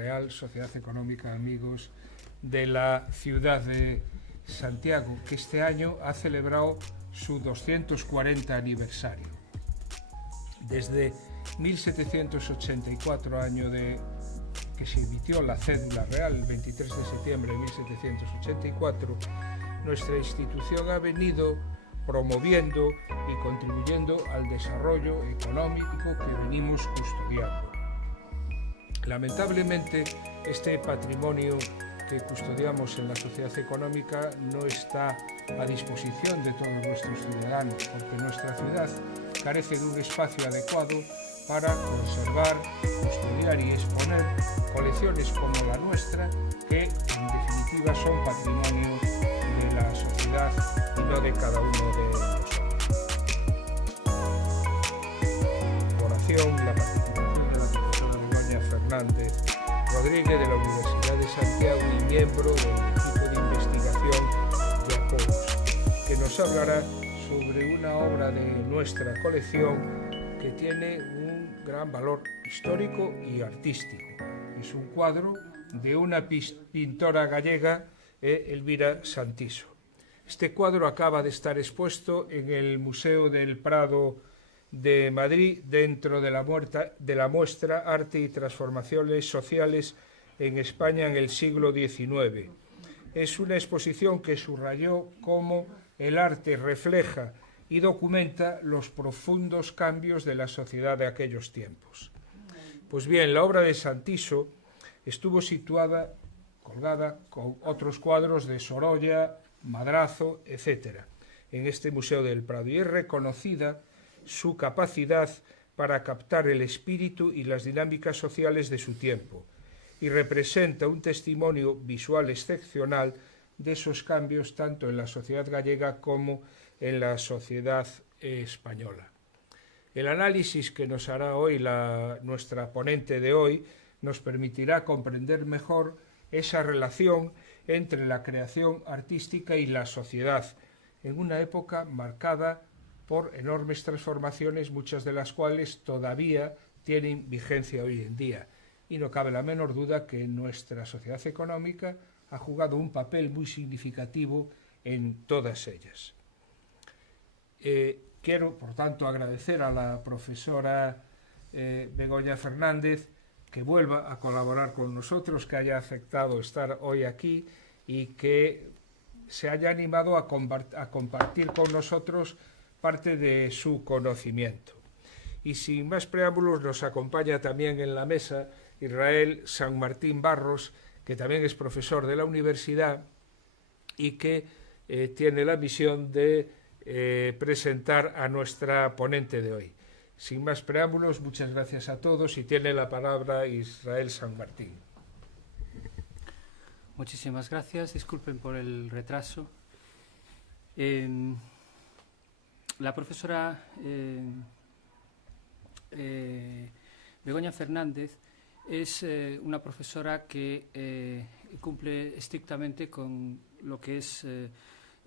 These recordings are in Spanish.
Real Sociedad Económica Amigos de la ciudad de Santiago, que este año ha celebrado su 240 aniversario. Desde 1784, año que se emitió la cédula real, el 23 de septiembre de 1784, nuestra institución ha venido promoviendo y contribuyendo al desarrollo económico que venimos custodiando. Lamentablemente, este patrimonio que custodiamos en la sociedad económica no está a disposición de todos nuestros ciudadanos, porque nuestra ciudad carece de un espacio adecuado para conservar, custodiar y exponer colecciones como la nuestra, que en definitiva son patrimonio de la sociedad y no de cada uno de nosotros. Oración, la participación de la profesora Begoña Fernández Rodríguez de la Universidad de Santiago y miembro del equipo de investigación de Apollos, que nos hablará sobre una obra de nuestra colección que tiene un gran valor histórico y artístico. Es un cuadro de una pintora gallega, Elvira Santiso. Este cuadro acaba de estar expuesto en el Museo del Prado de Madrid dentro de la muestra Arte y Transformaciones Sociales en España en el siglo XIX. Es una exposición que subrayó cómo el arte refleja y documenta los profundos cambios de la sociedad de aquellos tiempos. Pues bien, la obra de Santiso estuvo situada, colgada con otros cuadros de Sorolla, Madrazo, etc., en este Museo del Prado, y es reconocida su capacidad para captar el espíritu y las dinámicas sociales de su tiempo, y representa un testimonio visual excepcional de esos cambios tanto en la sociedad gallega como en la sociedad española. El análisis que nos hará hoy nuestra ponente de hoy nos permitirá comprender mejor esa relación entre la creación artística y la sociedad, en una época marcada por enormes transformaciones, muchas de las cuales todavía tienen vigencia hoy en día. Y no cabe la menor duda que nuestra sociedad económica ha jugado un papel muy significativo en todas ellas. Quiero, por tanto, agradecer a la profesora Begoña Fernández que vuelva a colaborar con nosotros, que haya aceptado estar hoy aquí y que se haya animado a compartir con nosotros parte de su conocimiento. Y sin más preámbulos, nos acompaña también en la mesa Israel San Martín Barros, que también es profesor de la universidad y que tiene la misión de presentar a nuestra ponente de hoy. Sin más preámbulos, muchas gracias a todos y tiene la palabra Israel San Martín. Muchísimas gracias, disculpen por el retraso. La profesora Begoña Fernández es una profesora que cumple estrictamente con lo que es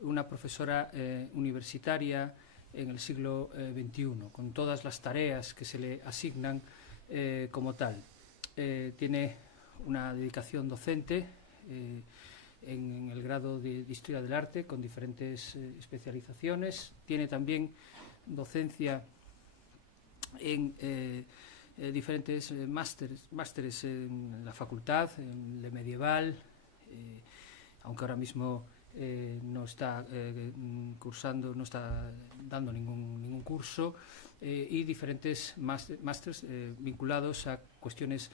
una profesora universitaria en el siglo XXI, con todas las tareas que se le asignan como tal. Tiene una dedicación docente en el grado de Historia del Arte, con diferentes especializaciones. Tiene también docencia en diferentes másteres en la facultad, en Le Medieval, aunque ahora mismo no está cursando, no está dando ningún curso, y diferentes másteres vinculados a cuestiones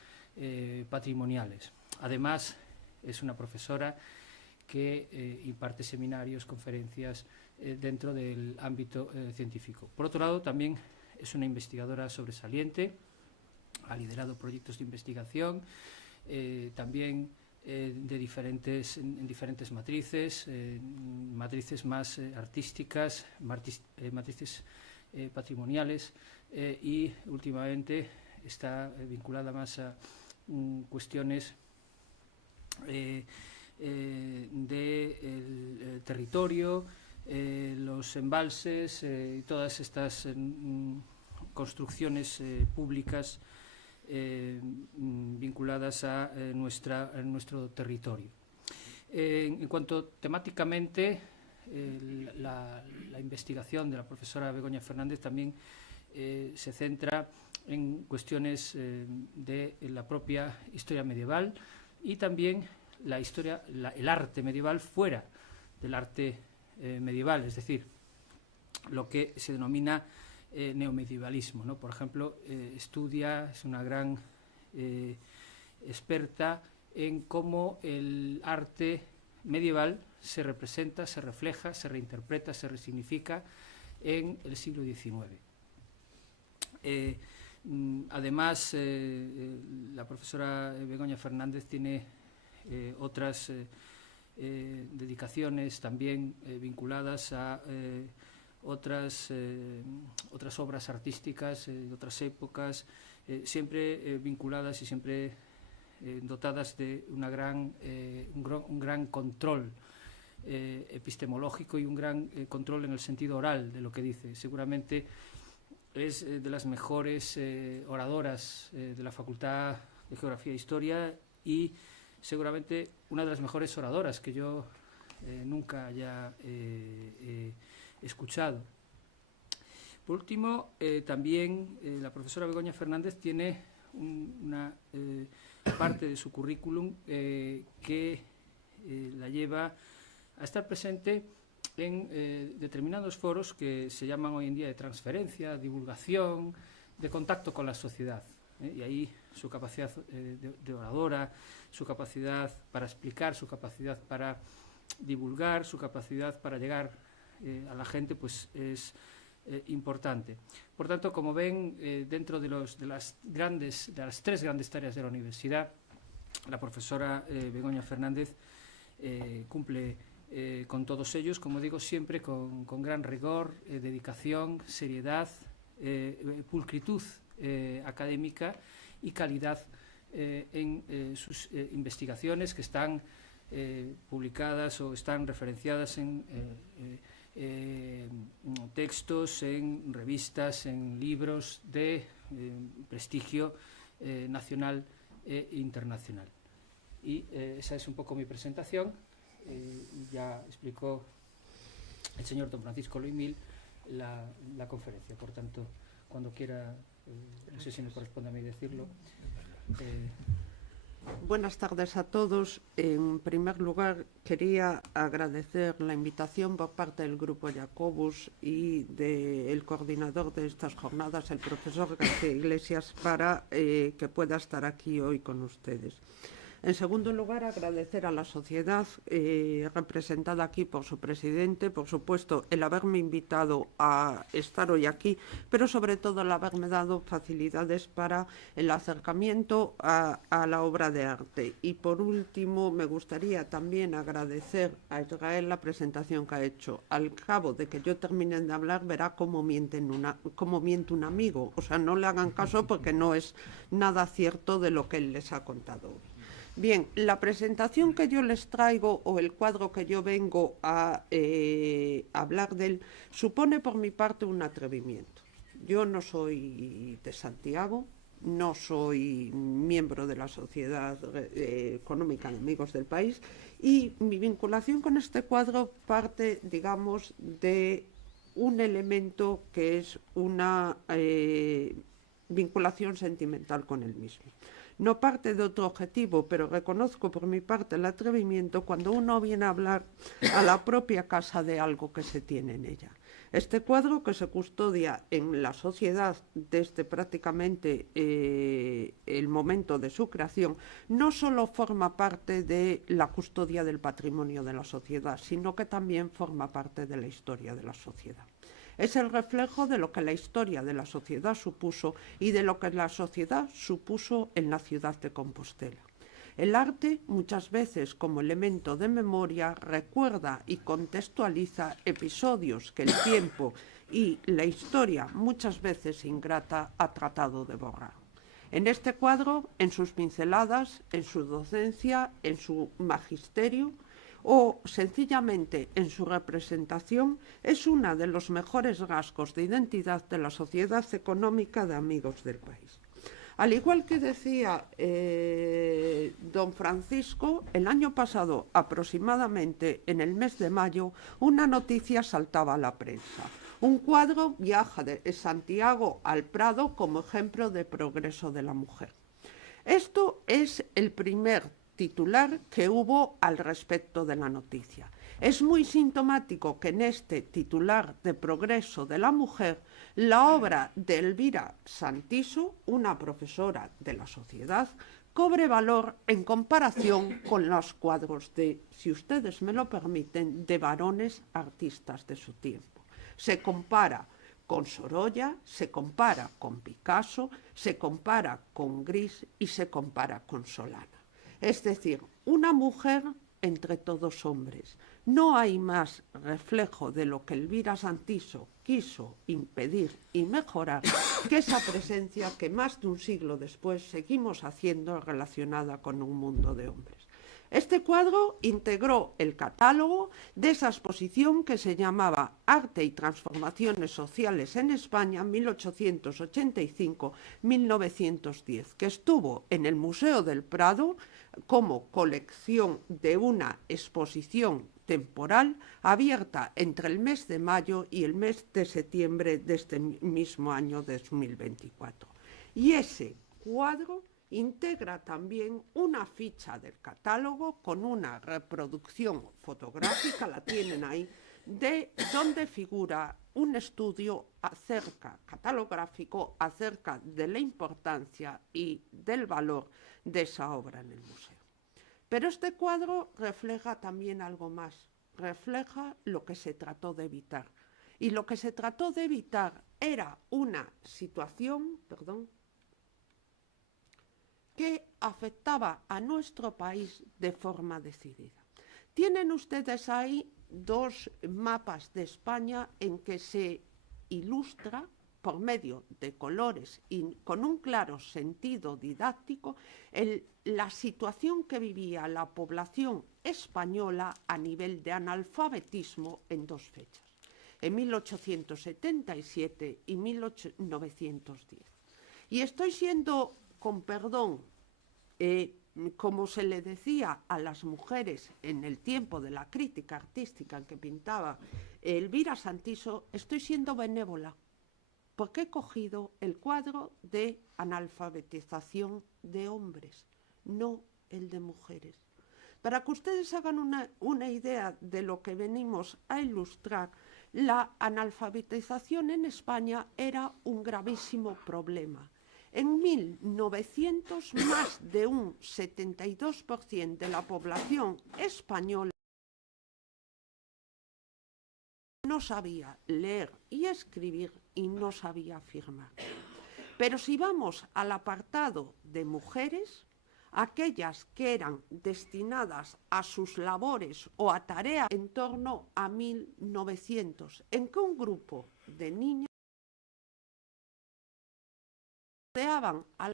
patrimoniales. Además, es una profesora que imparte seminarios, conferencias dentro del ámbito científico. Por otro lado, también es una investigadora sobresaliente, ha liderado proyectos de investigación, también en diferentes matrices, matrices más artísticas, matrices patrimoniales, y últimamente está vinculada más a cuestiones del territorio, los embalses y todas estas construcciones públicas vinculadas a nuestro territorio. En cuanto temáticamente, la investigación de la profesora Begoña Fernández también se centra en cuestiones de la propia historia medieval y también el arte medieval fuera del arte medieval, es decir, lo que se denomina neomedievalismo, ¿no? Por ejemplo, es una gran experta en cómo el arte medieval se representa, se refleja, se reinterpreta, se resignifica en el siglo XIX. Además, la profesora Begoña Fernández tiene otras dedicaciones también vinculadas a otras obras artísticas de otras épocas, siempre vinculadas y siempre dotadas de un gran control epistemológico y un gran control en el sentido oral de lo que dice. Seguramente es de las mejores oradoras de la Facultad de Geografía e Historia y seguramente una de las mejores oradoras que yo nunca haya escuchado. Por último, también la profesora Begoña Fernández tiene una parte de su currículum que la lleva a estar presente en determinados foros que se llaman hoy en día de transferencia, divulgación, de contacto con la sociedad. Y ahí su capacidad de oradora, su capacidad para explicar, su capacidad para divulgar, su capacidad para llegar a la gente, pues es importante. Por tanto, como ven, dentro de las tres grandes tareas de la universidad, la profesora Begoña Fernández cumple con todos ellos, como digo, siempre con gran rigor, dedicación, seriedad, pulcritud académica y calidad en sus investigaciones, que están publicadas o están referenciadas en textos, en revistas, en libros de prestigio nacional e internacional. Y esa es un poco mi presentación. Ya explicó el señor don Francisco Loimil la conferencia. Por tanto, cuando quiera, no sé si me corresponde a mí decirlo. Buenas tardes a todos. En primer lugar, quería agradecer la invitación por parte del Grupo Jacobus y del coordinador de estas jornadas, el profesor García Iglesias, para que pueda estar aquí hoy con ustedes. En segundo lugar, agradecer a la sociedad representada aquí por su presidente, por supuesto, el haberme invitado a estar hoy aquí, pero sobre todo el haberme dado facilidades para el acercamiento a la obra de arte. Y por último, me gustaría también agradecer a Israel la presentación que ha hecho. Al cabo de que yo termine de hablar, verá cómo miente un amigo. O sea, no le hagan caso porque no es nada cierto de lo que él les ha contado hoy. Bien, la presentación que yo les traigo o el cuadro que yo vengo a hablar de él supone por mi parte un atrevimiento. Yo no soy de Santiago, no soy miembro de la Sociedad Económica de Amigos del País y mi vinculación con este cuadro parte, digamos, de un elemento que es una vinculación sentimental con el mismo. No parte de otro objetivo, pero reconozco por mi parte el atrevimiento cuando uno viene a hablar a la propia casa de algo que se tiene en ella. Este cuadro, que se custodia en la sociedad desde prácticamente el momento de su creación, no solo forma parte de la custodia del patrimonio de la sociedad, sino que también forma parte de la historia de la sociedad. Es el reflejo de lo que la historia de la sociedad supuso y de lo que la sociedad supuso en la ciudad de Compostela. El arte, muchas veces como elemento de memoria, recuerda y contextualiza episodios que el tiempo y la historia, muchas veces ingrata, ha tratado de borrar. En este cuadro, en sus pinceladas, en su docencia, en su magisterio, o sencillamente en su representación, es uno de los mejores rasgos de identidad de la sociedad económica de Amigos del País. Al igual que decía don Francisco, el año pasado, aproximadamente en el mes de mayo, una noticia saltaba a la prensa. Un cuadro viaja de Santiago al Prado como ejemplo de progreso de la mujer. Esto es el primer titular que hubo al respecto de la noticia. Es muy sintomático que en este titular de progreso de la mujer, la obra de Elvira Santiso, una profesora de la sociedad, cobre valor en comparación con los cuadros de, si ustedes me lo permiten, de varones artistas de su tiempo. Se compara con Sorolla, se compara con Picasso, se compara con Gris y se compara con Solana. Es decir, una mujer entre todos hombres. No hay más reflejo de lo que Elvira Santiso quiso impedir y mejorar que esa presencia que más de un siglo después seguimos haciendo relacionada con un mundo de hombres. Este cuadro integró el catálogo de esa exposición que se llamaba Arte y Transformaciones Sociales en España 1885-1910, que estuvo en el Museo del Prado como colección de una exposición temporal abierta entre el mes de mayo y el mes de septiembre de este mismo año 2024. Y ese cuadro integra también una ficha del catálogo con una reproducción fotográfica, la tienen ahí, de donde figura un estudio catalográfico acerca de la importancia y del valor de esa obra en el museo. Pero este cuadro refleja también algo más, refleja lo que se trató de evitar. Y lo que se trató de evitar era una situación, que afectaba a nuestro país de forma decidida. Tienen ustedes ahí dos mapas de España en que se ilustra por medio de colores y con un claro sentido didáctico la situación que vivía la población española a nivel de analfabetismo en dos fechas, en 1877 y 1910. Y estoy siendo, con perdón, como se le decía a las mujeres en el tiempo de la crítica artística en que pintaba Elvira Santiso, estoy siendo benévola, porque he cogido el cuadro de analfabetización de hombres, no el de mujeres. Para que ustedes hagan una idea de lo que venimos a ilustrar, la analfabetización en España era un gravísimo problema. En 1900, más de un 72% de la población española no sabía leer y escribir y no sabía firmar. Pero si vamos al apartado de mujeres, aquellas que eran destinadas a sus labores o a tareas en torno a 1900, en que un grupo de niñas rodeaban a la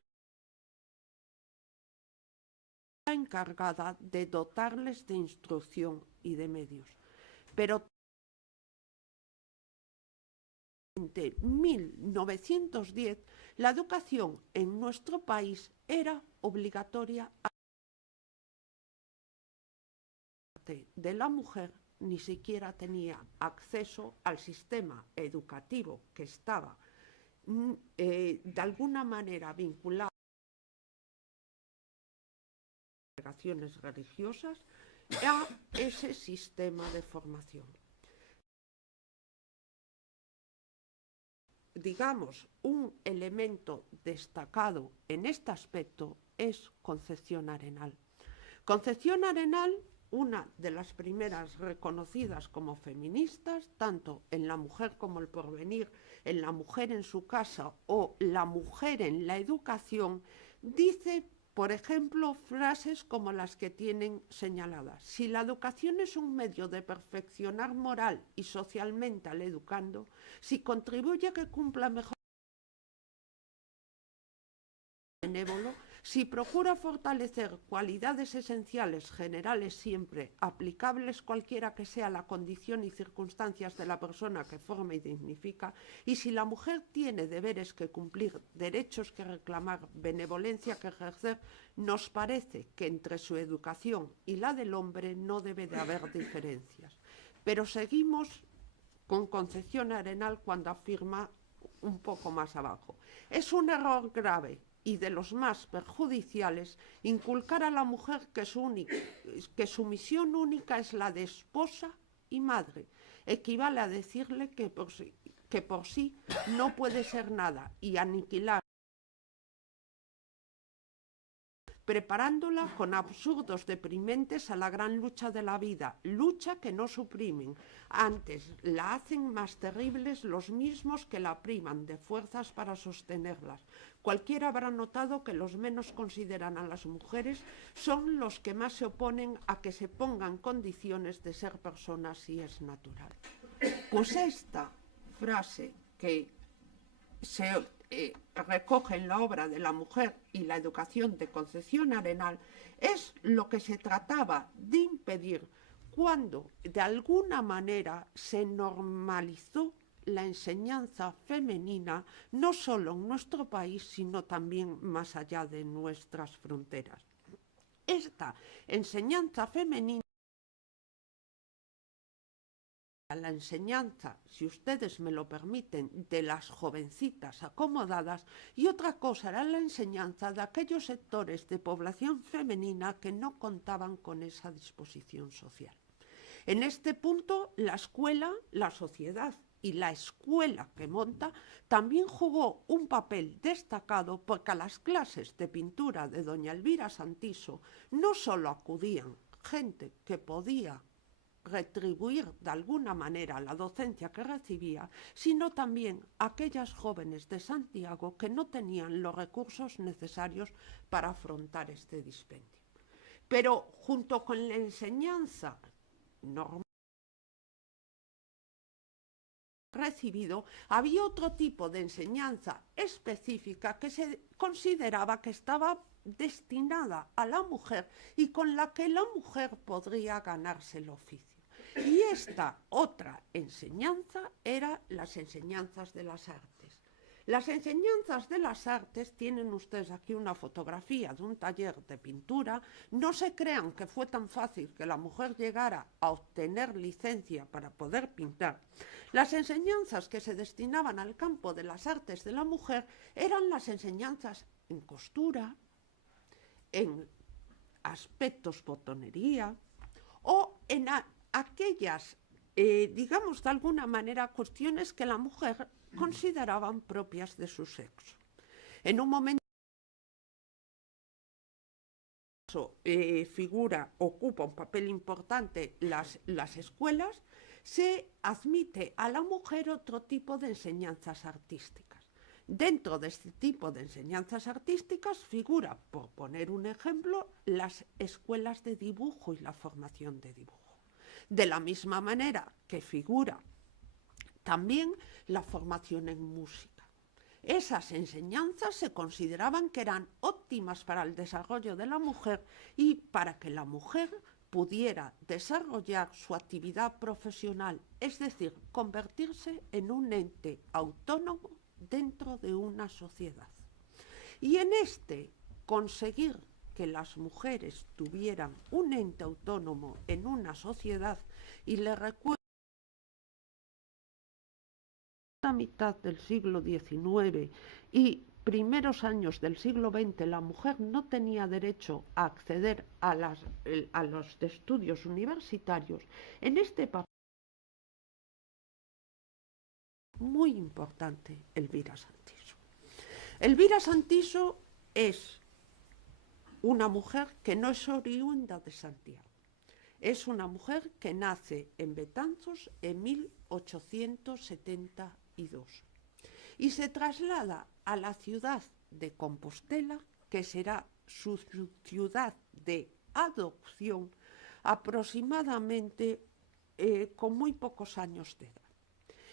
encargada de dotarles de instrucción y de medios. Pero en 1910 la educación en nuestro país era obligatoria de la mujer, ni siquiera tenía acceso al sistema educativo que estaba de alguna manera vinculado a las congregaciones religiosas, a ese sistema de formación. Digamos, un elemento destacado en este aspecto es Concepción Arenal. Concepción Arenal, una de las primeras reconocidas como feministas, tanto en La Mujer como el Porvenir, en La Mujer en su casa o La Mujer en la educación, dice, por ejemplo, frases como las que tienen señaladas. Si la educación es un medio de perfeccionar moral y socialmente al educando, si contribuye a que cumpla mejor benévolo, Si procura fortalecer cualidades esenciales generales siempre, aplicables cualquiera que sea la condición y circunstancias de la persona que forma y dignifica, y si la mujer tiene deberes que cumplir, derechos que reclamar, benevolencia que ejercer, nos parece que entre su educación y la del hombre no debe de haber diferencias. Pero seguimos con Concepción Arenal cuando afirma un poco más abajo: es un error grave y de los más perjudiciales inculcar a la mujer que su misión única es la de esposa y madre. Equivale a decirle que por sí no puede ser nada y aniquilar, preparándola con absurdos deprimentes a la gran lucha de la vida, lucha que no suprimen, antes la hacen más terribles los mismos que la privan de fuerzas para sostenerlas. Cualquiera habrá notado que los menos consideran a las mujeres son los que más se oponen a que se pongan condiciones de ser personas si es natural. Pues esta frase que se recoge en la obra de La mujer y la educación de Concepción Arenal es lo que se trataba de impedir cuando de alguna manera se normalizó la enseñanza femenina, no solo en nuestro país, sino también más allá de nuestras fronteras. Esta enseñanza femenina, la enseñanza, si ustedes me lo permiten, de las jovencitas acomodadas, y otra cosa era la enseñanza de aquellos sectores de población femenina que no contaban con esa disposición social. En este punto, la escuela, la sociedad y la escuela que monta también jugó un papel destacado, porque a las clases de pintura de doña Elvira Santiso no solo acudían gente que podía retribuir de alguna manera la docencia que recibía, sino también aquellas jóvenes de Santiago que no tenían los recursos necesarios para afrontar este dispendio. Pero junto con la enseñanza normal recibido, había otro tipo de enseñanza específica que se consideraba que estaba destinada a la mujer y con la que la mujer podría ganarse el oficio. Y esta otra enseñanza eran las enseñanzas de las artes. Las enseñanzas de las artes, tienen ustedes aquí una fotografía de un taller de pintura. No se crean que fue tan fácil que la mujer llegara a obtener licencia para poder pintar. Las enseñanzas que se destinaban al campo de las artes de la mujer eran las enseñanzas en costura, en aspectos botonería o en aquellas, digamos de alguna manera, cuestiones que la mujer consideraban propias de su sexo. En un momento ocupa un papel importante las escuelas, se admite a la mujer otro tipo de enseñanzas artísticas. Dentro de este tipo de enseñanzas artísticas figura, por poner un ejemplo, las escuelas de dibujo y la formación de dibujo. De la misma manera que figura también la formación en música. Esas enseñanzas se consideraban que eran óptimas para el desarrollo de la mujer y para que la mujer pudiera desarrollar su actividad profesional, es decir, convertirse en un ente autónomo dentro de una sociedad. Y en conseguir que las mujeres tuvieran un ente autónomo en una sociedad, y les recuerdo la mitad del siglo XIX y primeros años del siglo XX, la mujer no tenía derecho a acceder a los estudios universitarios. En este papel muy importante Elvira Santiso. Elvira Santiso es una mujer que no es oriunda de Santiago. Es una mujer que nace en Betanzos en 1872 y se traslada a la ciudad de Compostela, que será su ciudad de adopción, aproximadamente con muy pocos años de edad.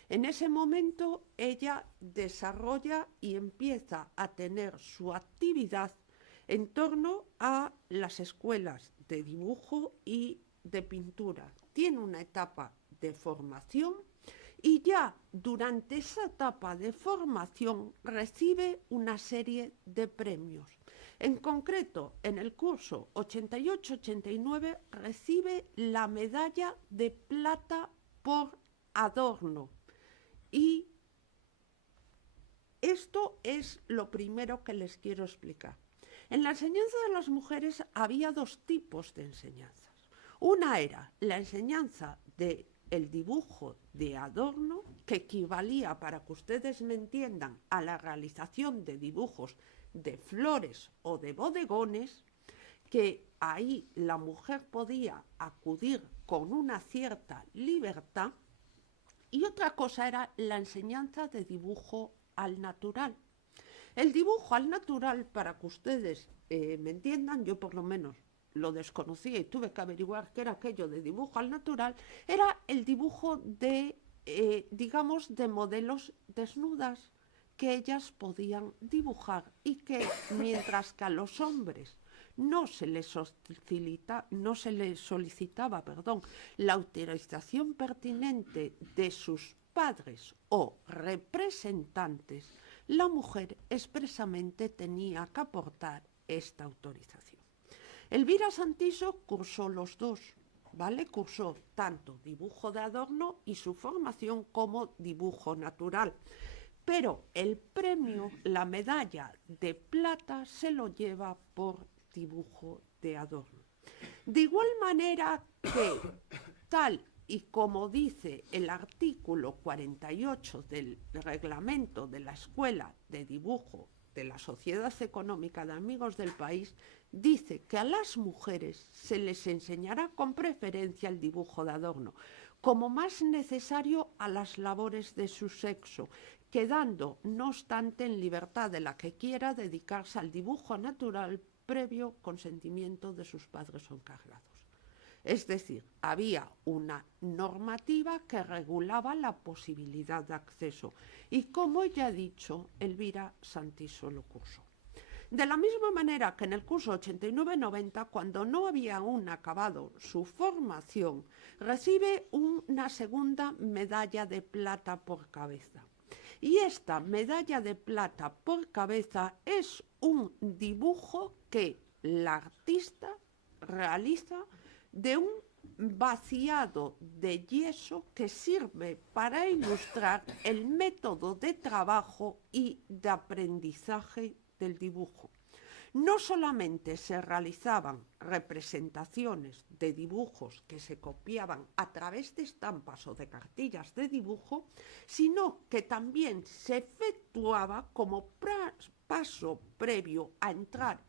En ese momento ella desarrolla y empieza a tener su actividad en torno a las escuelas de dibujo y de pintura. Tiene una etapa de formación y ya durante esa etapa de formación recibe una serie de premios. En concreto, en el curso 88-89 recibe la medalla de plata por Adorno. Y esto es lo primero que les quiero explicar. En la enseñanza de las mujeres había dos tipos de enseñanzas. Una era la enseñanza del dibujo de Adorno, que equivalía, para que ustedes me entiendan, a la realización de dibujos de flores o de bodegones, que ahí la mujer podía acudir con una cierta libertad. Y otra cosa era la enseñanza de dibujo al natural. El dibujo al natural, para que ustedes me entiendan, yo por lo menos lo desconocía y tuve que averiguar qué era aquello de dibujo al natural, era el dibujo de, digamos, de modelos desnudas que ellas podían dibujar y que mientras que a los hombres no se les solicitaba la autorización pertinente de sus padres o representantes, la mujer expresamente tenía que aportar esta autorización. Elvira Santiso cursó los dos, ¿vale? Cursó tanto dibujo de Adorno y su formación como dibujo natural. Pero el premio, la medalla de plata, se lo lleva por dibujo de Adorno. De igual manera que, tal y como dice el artículo 48 del reglamento de la Escuela de Dibujo de la Sociedad Económica de Amigos del País, dice que a las mujeres se les enseñará con preferencia el dibujo de Adorno, como más necesario a las labores de su sexo, quedando, no obstante, en libertad de la que quiera dedicarse al dibujo natural previo consentimiento de sus padres o encargados. Es decir, había una normativa que regulaba la posibilidad de acceso y, como ya he dicho, Elvira Santiso lo cursó. De la misma manera que en el curso 89-90, cuando no había aún acabado su formación, recibe una segunda medalla de plata por cabeza. Y esta medalla de plata por cabeza es un dibujo que la artista realiza de un vaciado de yeso que sirve para ilustrar el método de trabajo y de aprendizaje del dibujo. No solamente se realizaban representaciones de dibujos que se copiaban a través de estampas o de cartillas de dibujo, sino que también se efectuaba como paso previo a entrar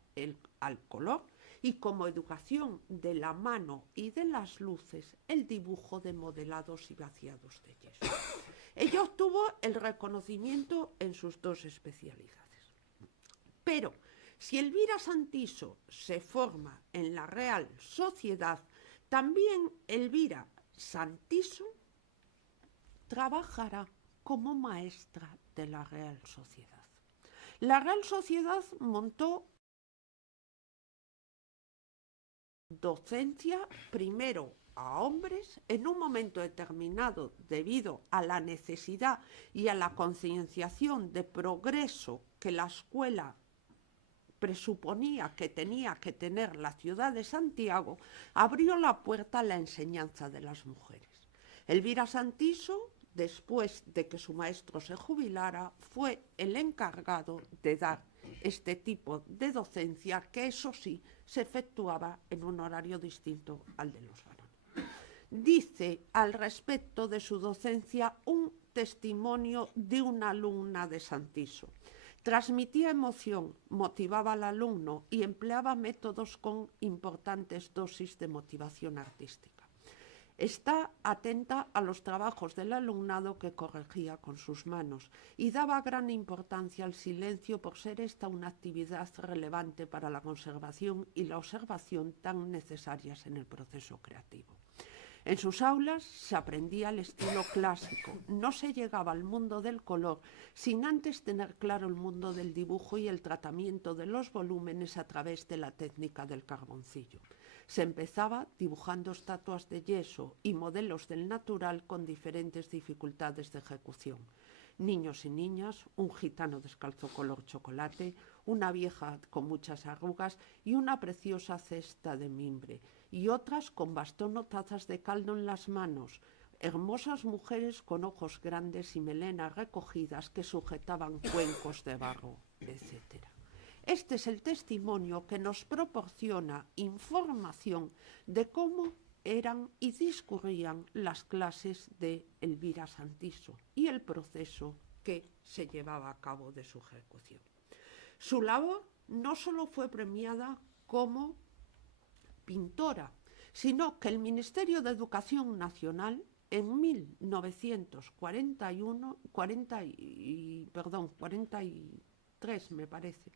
al color y como educación de la mano y de las luces, el dibujo de modelados y vaciados de yeso. Ella obtuvo el reconocimiento en sus dos especialidades. Pero si Elvira Santiso se forma en la Real Sociedad, también Elvira Santiso trabajará como maestra de la Real Sociedad. La Real Sociedad montó docencia primero a hombres en un momento determinado debido a la necesidad y a la concienciación de progreso que la escuela presuponía que tenía que tener la ciudad de Santiago, abrió la puerta a la enseñanza de las mujeres. Elvira Santiso, después de que su maestro se jubilara, fue el encargado de dar este tipo de docencia, que eso sí, se efectuaba en un horario distinto al de los varones. Dice al respecto de su docencia un testimonio de una alumna de Santiso. Transmitía emoción, motivaba al alumno y empleaba métodos con importantes dosis de motivación artística. Está atenta a los trabajos del alumnado que corregía con sus manos y daba gran importancia al silencio por ser esta una actividad relevante para la conservación y la observación tan necesarias en el proceso creativo. En sus aulas se aprendía el estilo clásico, no se llegaba al mundo del color sin antes tener claro el mundo del dibujo y el tratamiento de los volúmenes a través de la técnica del carboncillo. Se empezaba dibujando estatuas de yeso y modelos del natural con diferentes dificultades de ejecución. Niños y niñas, un gitano descalzo color chocolate, una vieja con muchas arrugas y una preciosa cesta de mimbre, y otras con bastón o tazas de caldo en las manos, hermosas mujeres con ojos grandes y melenas recogidas que sujetaban cuencos de barro, etc. Este es el testimonio que nos proporciona información de cómo eran y discurrían las clases de Elvira Santiso y el proceso que se llevaba a cabo de su ejecución. Su labor no solo fue premiada como pintora, sino que el Ministerio de Educación Nacional en 1943, me parece,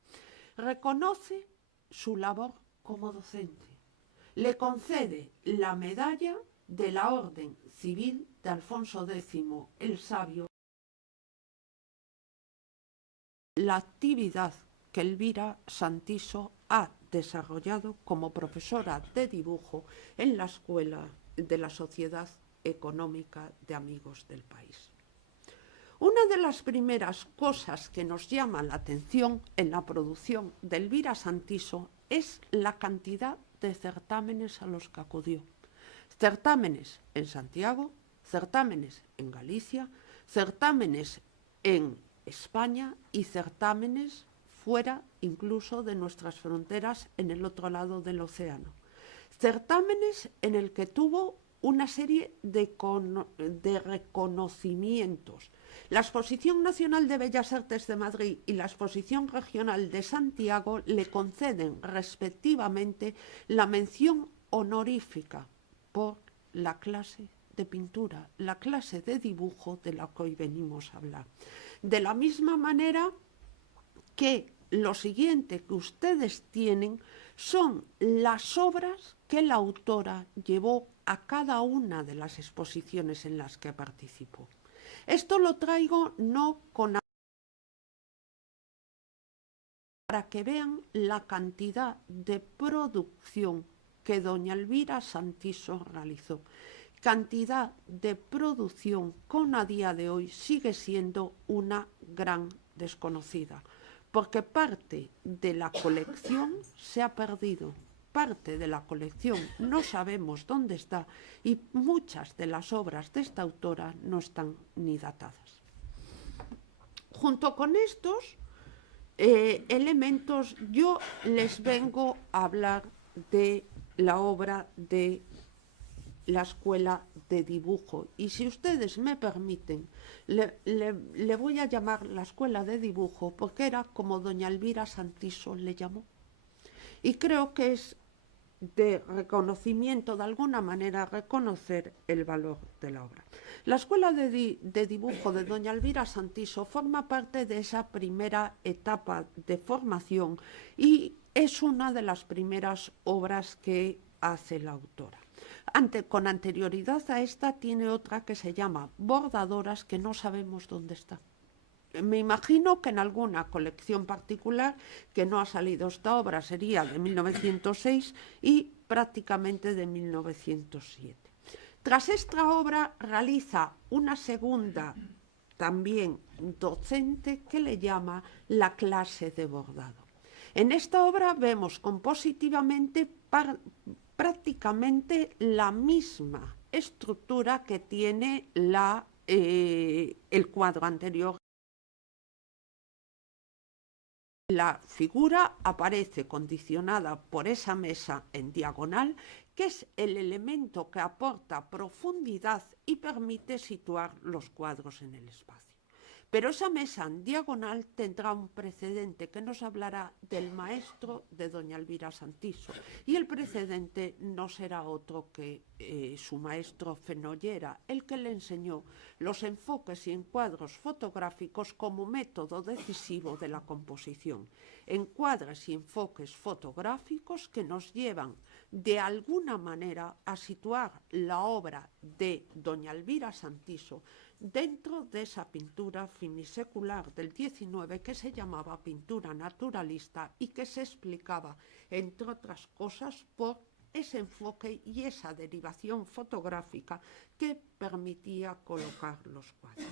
reconoce su labor como docente. Le concede la medalla de la Orden Civil de Alfonso X el Sabio. La actividad que Elvira Santiso ha desarrollado como profesora de dibujo en la Escuela de la Sociedad Económica de Amigos del País. Una de las primeras cosas que nos llama la atención en la producción de Elvira Santiso es la cantidad de certámenes a los que acudió. Certámenes en Santiago, certámenes en Galicia, certámenes en España y certámenes fuera incluso de nuestras fronteras en el otro lado del océano. Certámenes en el que tuvo una serie de reconocimientos. La Exposición Nacional de Bellas Artes de Madrid y la Exposición Regional de Santiago le conceden respectivamente la mención honorífica por la clase de pintura, la clase de dibujo de la que hoy venimos a hablar. De la misma manera que lo siguiente que ustedes tienen son las obras que la autora llevó a cada una de las exposiciones en las que participó. Esto lo traigo no con para que vean la cantidad de producción que doña Elvira Santiso realizó. Cantidad de producción que a día de hoy sigue siendo una gran desconocida, porque parte de la colección se ha perdido. Parte de la colección no sabemos dónde está y muchas de las obras de esta autora no están ni datadas. Junto con estos elementos yo les vengo a hablar de la obra de la Escuela de Dibujo y si ustedes me permiten le voy a llamar la Escuela de Dibujo porque era como doña Elvira Santiso le llamó. Y creo que es de reconocimiento, de alguna manera, reconocer el valor de la obra. La Escuela de Dibujo de doña Elvira Santiso forma parte de esa primera etapa de formación y es una de las primeras obras que hace la autora. Con anterioridad a esta tiene otra que se llama Bordadoras, que no sabemos dónde está. Me imagino que en alguna colección particular que no ha salido esta obra sería de 1906 y prácticamente de 1907. Tras esta obra realiza una segunda también docente que le llama la clase de bordado. En esta obra vemos compositivamente prácticamente la misma estructura que tiene el cuadro anterior. La figura aparece condicionada por esa mesa en diagonal, que es el elemento que aporta profundidad y permite situar los cuadros en el espacio. Pero esa mesa en diagonal tendrá un precedente que nos hablará del maestro de doña Elvira Santiso. Y el precedente no será otro que su maestro Fenollera, el que le enseñó los enfoques y encuadros fotográficos como método decisivo de la composición. Encuadres y enfoques fotográficos que nos llevan de alguna manera a situar la obra de doña Elvira Santiso dentro de esa pintura finisecular del XIX que se llamaba pintura naturalista y que se explicaba, entre otras cosas, por ese enfoque y esa derivación fotográfica que permitía colocar los cuadros.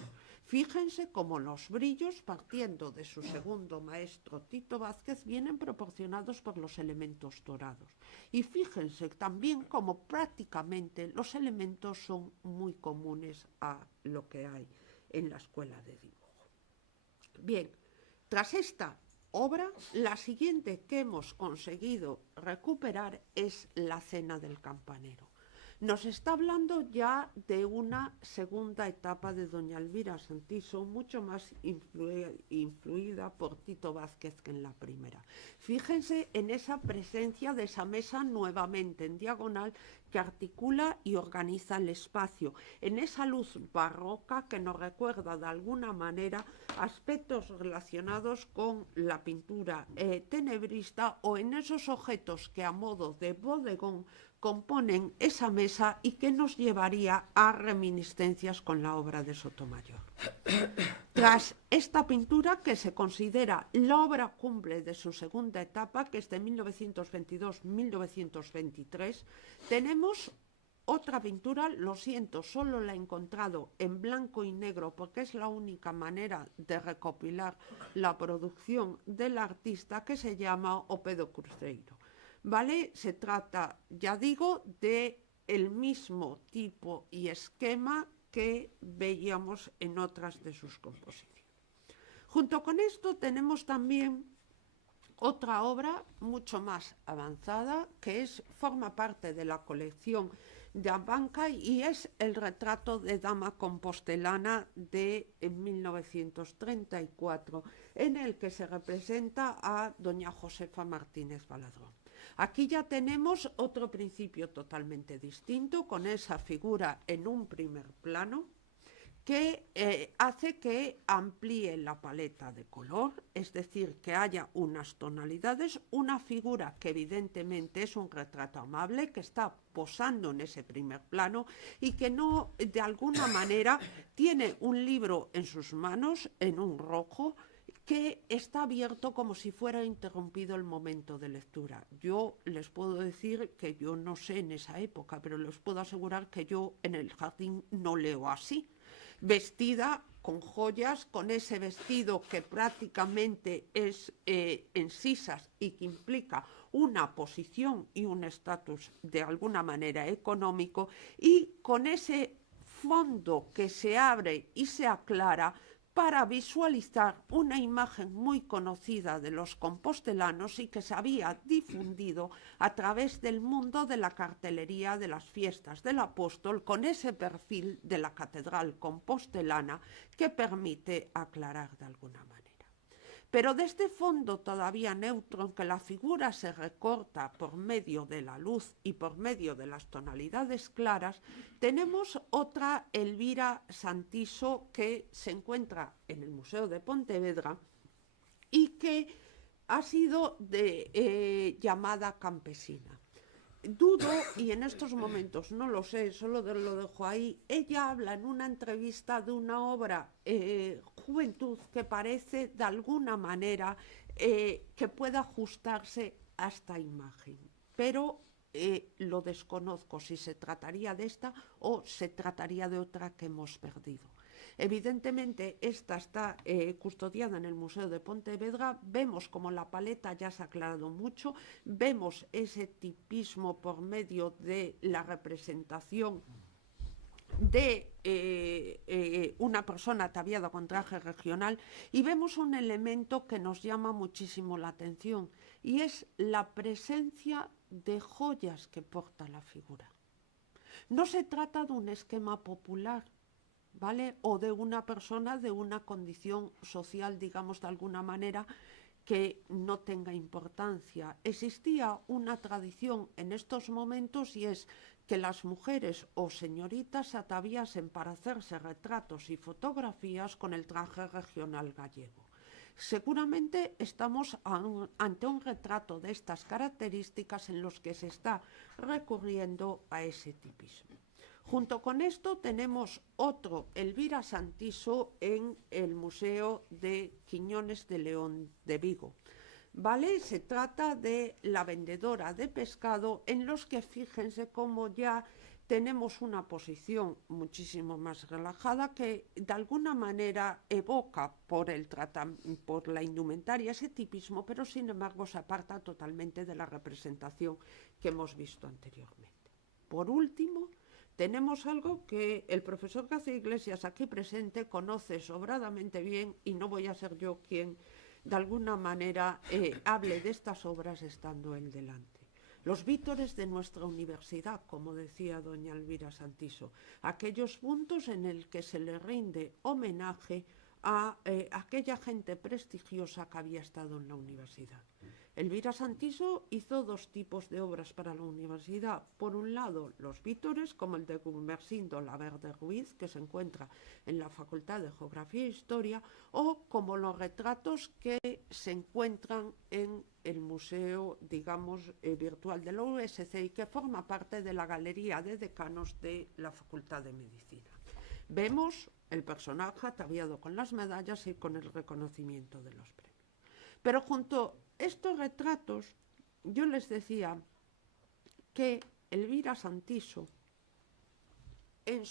Fíjense cómo los brillos, partiendo de su segundo maestro Tito Vázquez, vienen proporcionados por los elementos dorados. Y fíjense también cómo prácticamente los elementos son muy comunes a lo que hay en la escuela de dibujo. Bien, tras esta obra, la siguiente que hemos conseguido recuperar es La cena del campanero. Nos está hablando ya de una segunda etapa de doña Elvira Santiso, mucho más influida por Tito Vázquez que en la primera. Fíjense en esa presencia de esa mesa nuevamente en diagonal que articula y organiza el espacio, en esa luz barroca que nos recuerda de alguna manera aspectos relacionados con la pintura tenebrista, o en esos objetos que a modo de bodegón componen esa mesa y que nos llevaría a reminiscencias con la obra de Sotomayor. Tras esta pintura, que se considera la obra cumbre de su segunda etapa, que es de 1922-1923, tenemos otra pintura, lo siento, solo la he encontrado en blanco y negro porque es la única manera de recopilar la producción del artista, que se llama O Pedo Cruzeiro. ¿Vale? Se trata, ya digo, de el mismo tipo y esquema que veíamos en otras de sus composiciones. Junto con esto tenemos también otra obra mucho más avanzada que forma parte de la colección de Abanca y es el retrato de dama compostelana de 1934, en el que se representa a doña Josefa Martínez Baladrón. Aquí ya tenemos otro principio totalmente distinto, con esa figura en un primer plano, que hace que amplíe la paleta de color, es decir, que haya unas tonalidades, una figura que evidentemente es un retrato amable, que está posando en ese primer plano y que no, de alguna manera, tiene un libro en sus manos, en un rojo, que está abierto como si fuera interrumpido el momento de lectura. Yo les puedo decir que yo no sé en esa época, pero les puedo asegurar que yo en el jardín no leo así. Vestida con joyas, con ese vestido que prácticamente es en sisas y que implica una posición y un estatus de alguna manera económico, y con ese fondo que se abre y se aclara para visualizar una imagen muy conocida de los compostelanos y que se había difundido a través del mundo de la cartelería de las fiestas del apóstol, con ese perfil de la catedral compostelana que permite aclarar de alguna manera. Pero de este fondo todavía neutro, en que la figura se recorta por medio de la luz y por medio de las tonalidades claras, tenemos otra Elvira Santiso que se encuentra en el Museo de Pontevedra y que ha sido llamada campesina. Dudo, y en estos momentos no lo sé, solo lo dejo ahí. Ella habla en una entrevista de una obra Juventud que parece de alguna manera que pueda ajustarse a esta imagen, pero lo desconozco si se trataría de esta o se trataría de otra que hemos perdido. Evidentemente esta está custodiada en el Museo de Pontevedra. Vemos como la paleta ya se ha aclarado mucho, vemos ese tipismo por medio de la representación de una persona ataviada con traje regional, y vemos un elemento que nos llama muchísimo la atención, y es la presencia de joyas que porta la figura. No se trata de un esquema popular, ¿vale? O de una persona de una condición social, digamos de alguna manera, que no tenga importancia. Existía una tradición en estos momentos, y es que las mujeres o señoritas se ataviasen para hacerse retratos y fotografías con el traje regional gallego. Seguramente estamos ante un retrato de estas características en los que se está recurriendo a ese tipismo. Junto con esto tenemos otro, Elvira Santiso, en el Museo de Quiñones de León de Vigo. ¿Vale? Se trata de la vendedora de pescado, en los que fíjense cómo ya tenemos una posición muchísimo más relajada, que de alguna manera evoca por la indumentaria ese tipismo, pero sin embargo se aparta totalmente de la representación que hemos visto anteriormente. Por último, tenemos algo que el profesor García Iglesias, aquí presente, conoce sobradamente bien, y no voy a ser yo quien de alguna manera hable de estas obras estando él delante. Los vítores de nuestra universidad, como decía doña Elvira Santiso, aquellos puntos en el que se le rinde homenaje a aquella gente prestigiosa que había estado en la universidad. Elvira Santiso hizo dos tipos de obras para la universidad. Por un lado, los vítores, como el de Gumersindo Laverde Ruiz, que se encuentra en la Facultad de Geografía e Historia, o como los retratos que se encuentran en el museo, digamos, virtual de la USC, y que forma parte de la galería de decanos de la Facultad de Medicina. Vemos el personaje ataviado con las medallas y con el reconocimiento de los premios. Pero junto a estos retratos, yo les decía que Elvira Santiso, en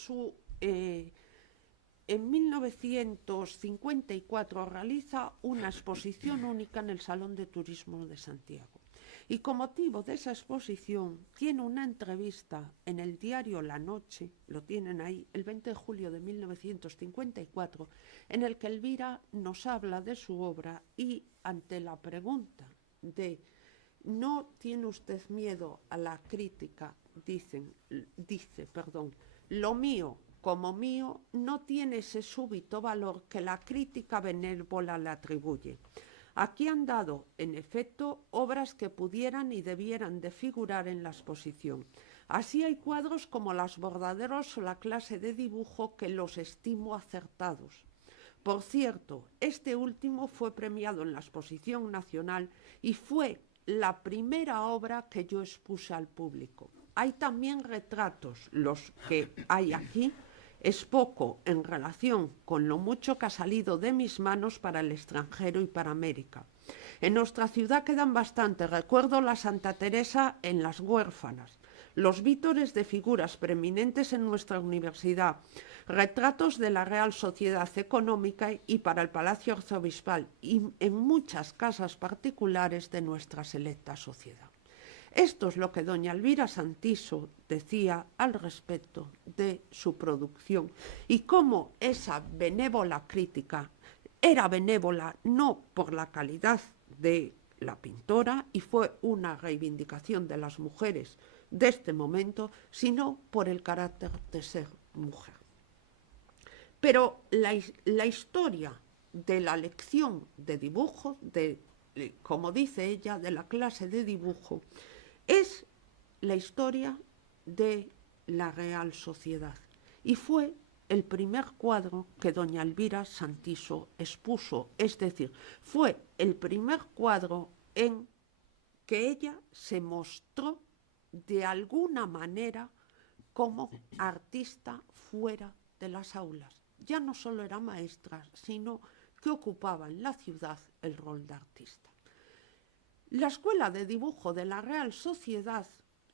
1954 realiza una exposición única en el Salón de Turismo de Santiago. Y con motivo de esa exposición tiene una entrevista en el diario La Noche, lo tienen ahí, el 20 de julio de 1954, en el que Elvira nos habla de su obra y ante la pregunta de ¿no tiene usted miedo a la crítica? Dice, lo mío como mío no tiene ese súbito valor que la crítica benévola le atribuye. Aquí han dado, en efecto, obras que pudieran y debieran de figurar en la exposición. Así hay cuadros como Las bordaderos o la clase de dibujo que los estimo acertados. Por cierto, este último fue premiado en la Exposición Nacional y fue la primera obra que yo expuse al público. Hay también retratos, los que hay aquí. Es poco en relación con lo mucho que ha salido de mis manos para el extranjero y para América. En nuestra ciudad quedan bastante. Recuerdo la Santa Teresa en Las Huérfanas, los vítores de figuras preeminentes en nuestra universidad, retratos de la Real Sociedad Económica y para el Palacio Arzobispal y en muchas casas particulares de nuestra selecta sociedad. Esto es lo que doña Elvira Santiso decía al respecto de su producción y cómo esa benévola crítica era benévola no por la calidad de la pintora, y fue una reivindicación de las mujeres de este momento, sino por el carácter de ser mujer. Pero la historia de la lección de dibujo, como dice ella, de la clase de dibujo, es la historia de la Real Sociedad y fue el primer cuadro que doña Elvira Santiso expuso, es decir, fue el primer cuadro en que ella se mostró de alguna manera como artista fuera de las aulas. Ya no solo era maestra, sino que ocupaba en la ciudad el rol de artista. La Escuela de Dibujo de la Real Sociedad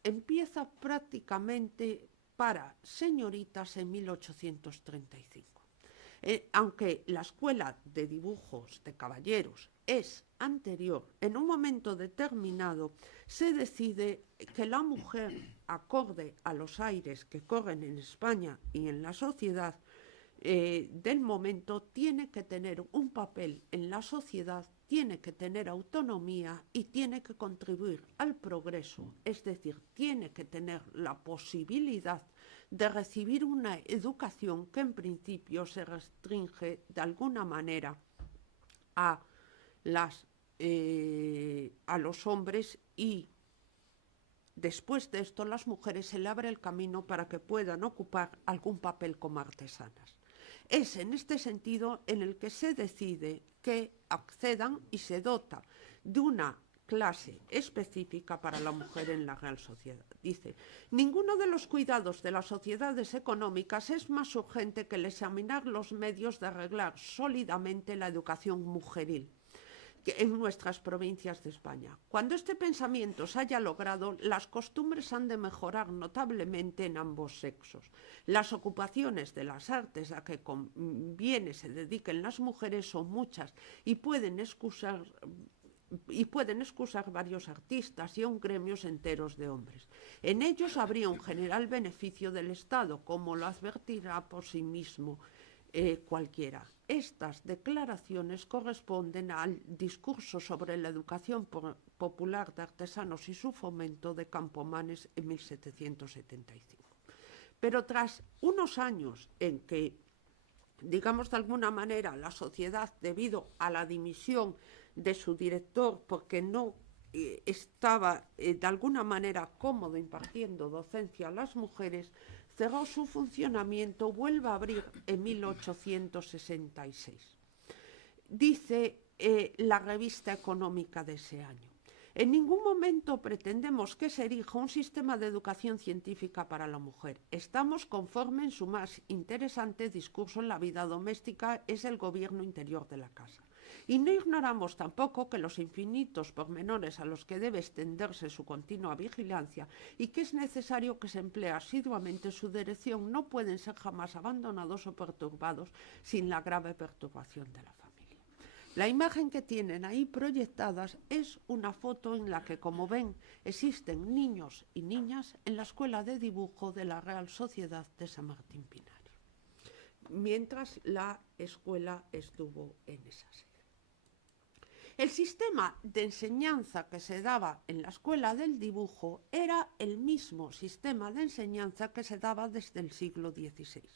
empieza prácticamente para señoritas en 1835. Aunque la Escuela de Dibujos de Caballeros es anterior, en un momento determinado se decide que la mujer, acorde a los aires que corren en España y en la sociedad del momento, tiene que tener un papel en la sociedad, tiene que tener autonomía y tiene que contribuir al progreso, es decir, tiene que tener la posibilidad de recibir una educación que en principio se restringe de alguna manera a los hombres, y después de esto las mujeres se le abre el camino para que puedan ocupar algún papel como artesanas. Es en este sentido en el que se decide que accedan y se dota de una clase específica para la mujer en la Real Sociedad. Dice, ninguno de los cuidados de las sociedades económicas es más urgente que el examinar los medios de arreglar sólidamente la educación mujeril en nuestras provincias de España. Cuando este pensamiento se haya logrado, las costumbres han de mejorar notablemente en ambos sexos. Las ocupaciones de las artes a que conviene se dediquen las mujeres son muchas y pueden excusar varios artistas y aun gremios enteros de hombres. En ellos habría un general beneficio del Estado, como lo advertirá por sí mismo cualquiera. Estas declaraciones corresponden al discurso sobre la educación popular de artesanos y su fomento de Campomanes en 1775. Pero tras unos años en que, digamos de alguna manera, la sociedad, debido a la dimisión de su director porque no estaba de alguna manera cómodo impartiendo docencia a las mujeres, cerró su funcionamiento, vuelve a abrir en 1866. Dice la revista económica de ese año: en ningún momento pretendemos que se erija un sistema de educación científica para la mujer. Estamos conforme en su más interesante discurso en la vida doméstica es el gobierno interior de la casa. Y no ignoramos tampoco que los infinitos pormenores a los que debe extenderse su continua vigilancia y que es necesario que se emplee asiduamente su dirección no pueden ser jamás abandonados o perturbados sin la grave perturbación de la familia. La imagen que tienen ahí proyectadas es una foto en la que, como ven, existen niños y niñas en la escuela de dibujo de la Real Sociedad de San Martín Pinario, mientras la escuela estuvo en esa sede. El sistema de enseñanza que se daba en la escuela del dibujo era el mismo sistema de enseñanza que se daba desde el siglo XVI.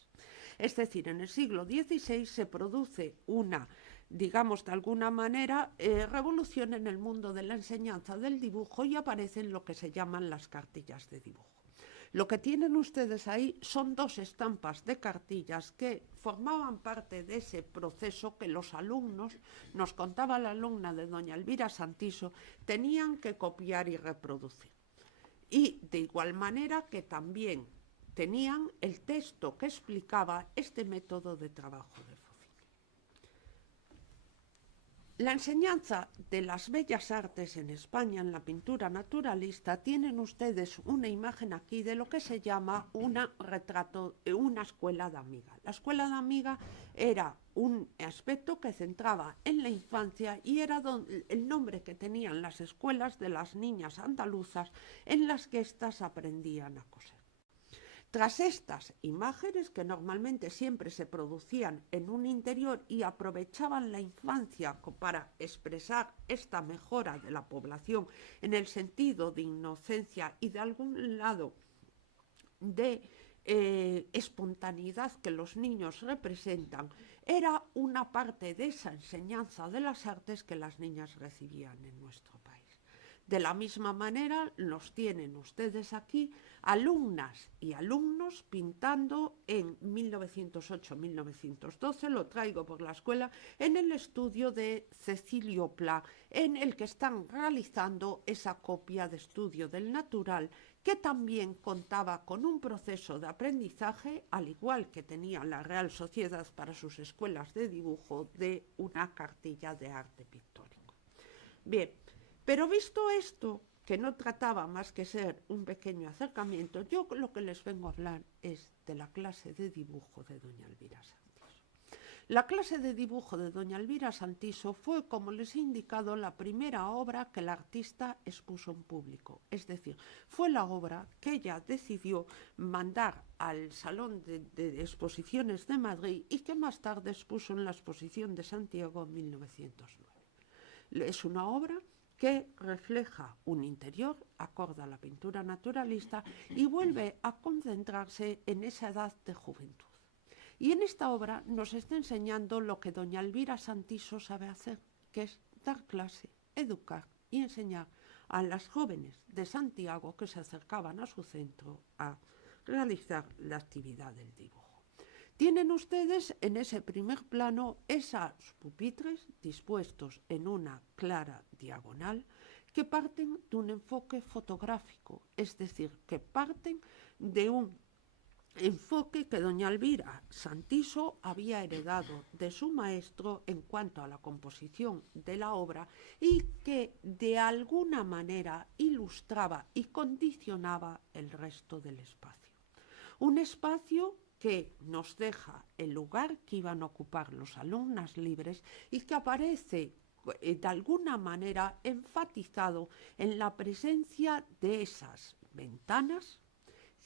Es decir, en el siglo XVI se produce una, digamos de alguna manera, revolución en el mundo de la enseñanza del dibujo y aparecen lo que se llaman las cartillas de dibujo. Lo que tienen ustedes ahí son dos estampas de cartillas que formaban parte de ese proceso que los alumnos, nos contaba la alumna de doña Elvira Santiso, tenían que copiar y reproducir. Y de igual manera que también tenían el texto que explicaba este método de trabajo de Focini. La enseñanza de las bellas artes en España, en la pintura naturalista, tienen ustedes una imagen aquí de lo que se llama una escuela de amiga. La escuela de amiga era un aspecto que centraba en la infancia y era el nombre que tenían las escuelas de las niñas andaluzas en las que éstas aprendían a coser. Tras estas imágenes, que normalmente siempre se producían en un interior y aprovechaban la infancia para expresar esta mejora de la población en el sentido de inocencia y de algún lado de espontaneidad que los niños representan, era una parte de esa enseñanza de las artes que las niñas recibían en nuestro país. De la misma manera los tienen ustedes aquí, alumnas y alumnos pintando en 1908-1912, lo traigo por la escuela, en el estudio de Cecilio Pla, en el que están realizando esa copia de estudio del natural, que también contaba con un proceso de aprendizaje, al igual que tenía la Real Sociedad para sus escuelas de dibujo, de una cartilla de arte pictórico. Bien. Pero visto esto, que no trataba más que ser un pequeño acercamiento, yo lo que les vengo a hablar es de la clase de dibujo de doña Elvira Santiso. La clase de dibujo de doña Elvira Santiso fue, como les he indicado, la primera obra que el artista expuso en público. Es decir, fue la obra que ella decidió mandar al Salón de Exposiciones de Madrid y que más tarde expuso en la Exposición de Santiago en 1909. Es una obra que refleja un interior acorde a la pintura naturalista y vuelve a concentrarse en esa edad de juventud. Y en esta obra nos está enseñando lo que doña Elvira Santiso sabe hacer, que es dar clase, educar y enseñar a las jóvenes de Santiago que se acercaban a su centro a realizar la actividad del dibujo. Tienen ustedes en ese primer plano esos pupitres dispuestos en una clara diagonal que parten de un enfoque fotográfico, es decir, que parten de un enfoque que doña Elvira Santiso había heredado de su maestro en cuanto a la composición de la obra y que de alguna manera ilustraba y condicionaba el resto del espacio. Un espacio que nos deja el lugar que iban a ocupar los alumnas libres y que aparece de alguna manera enfatizado en la presencia de esas ventanas.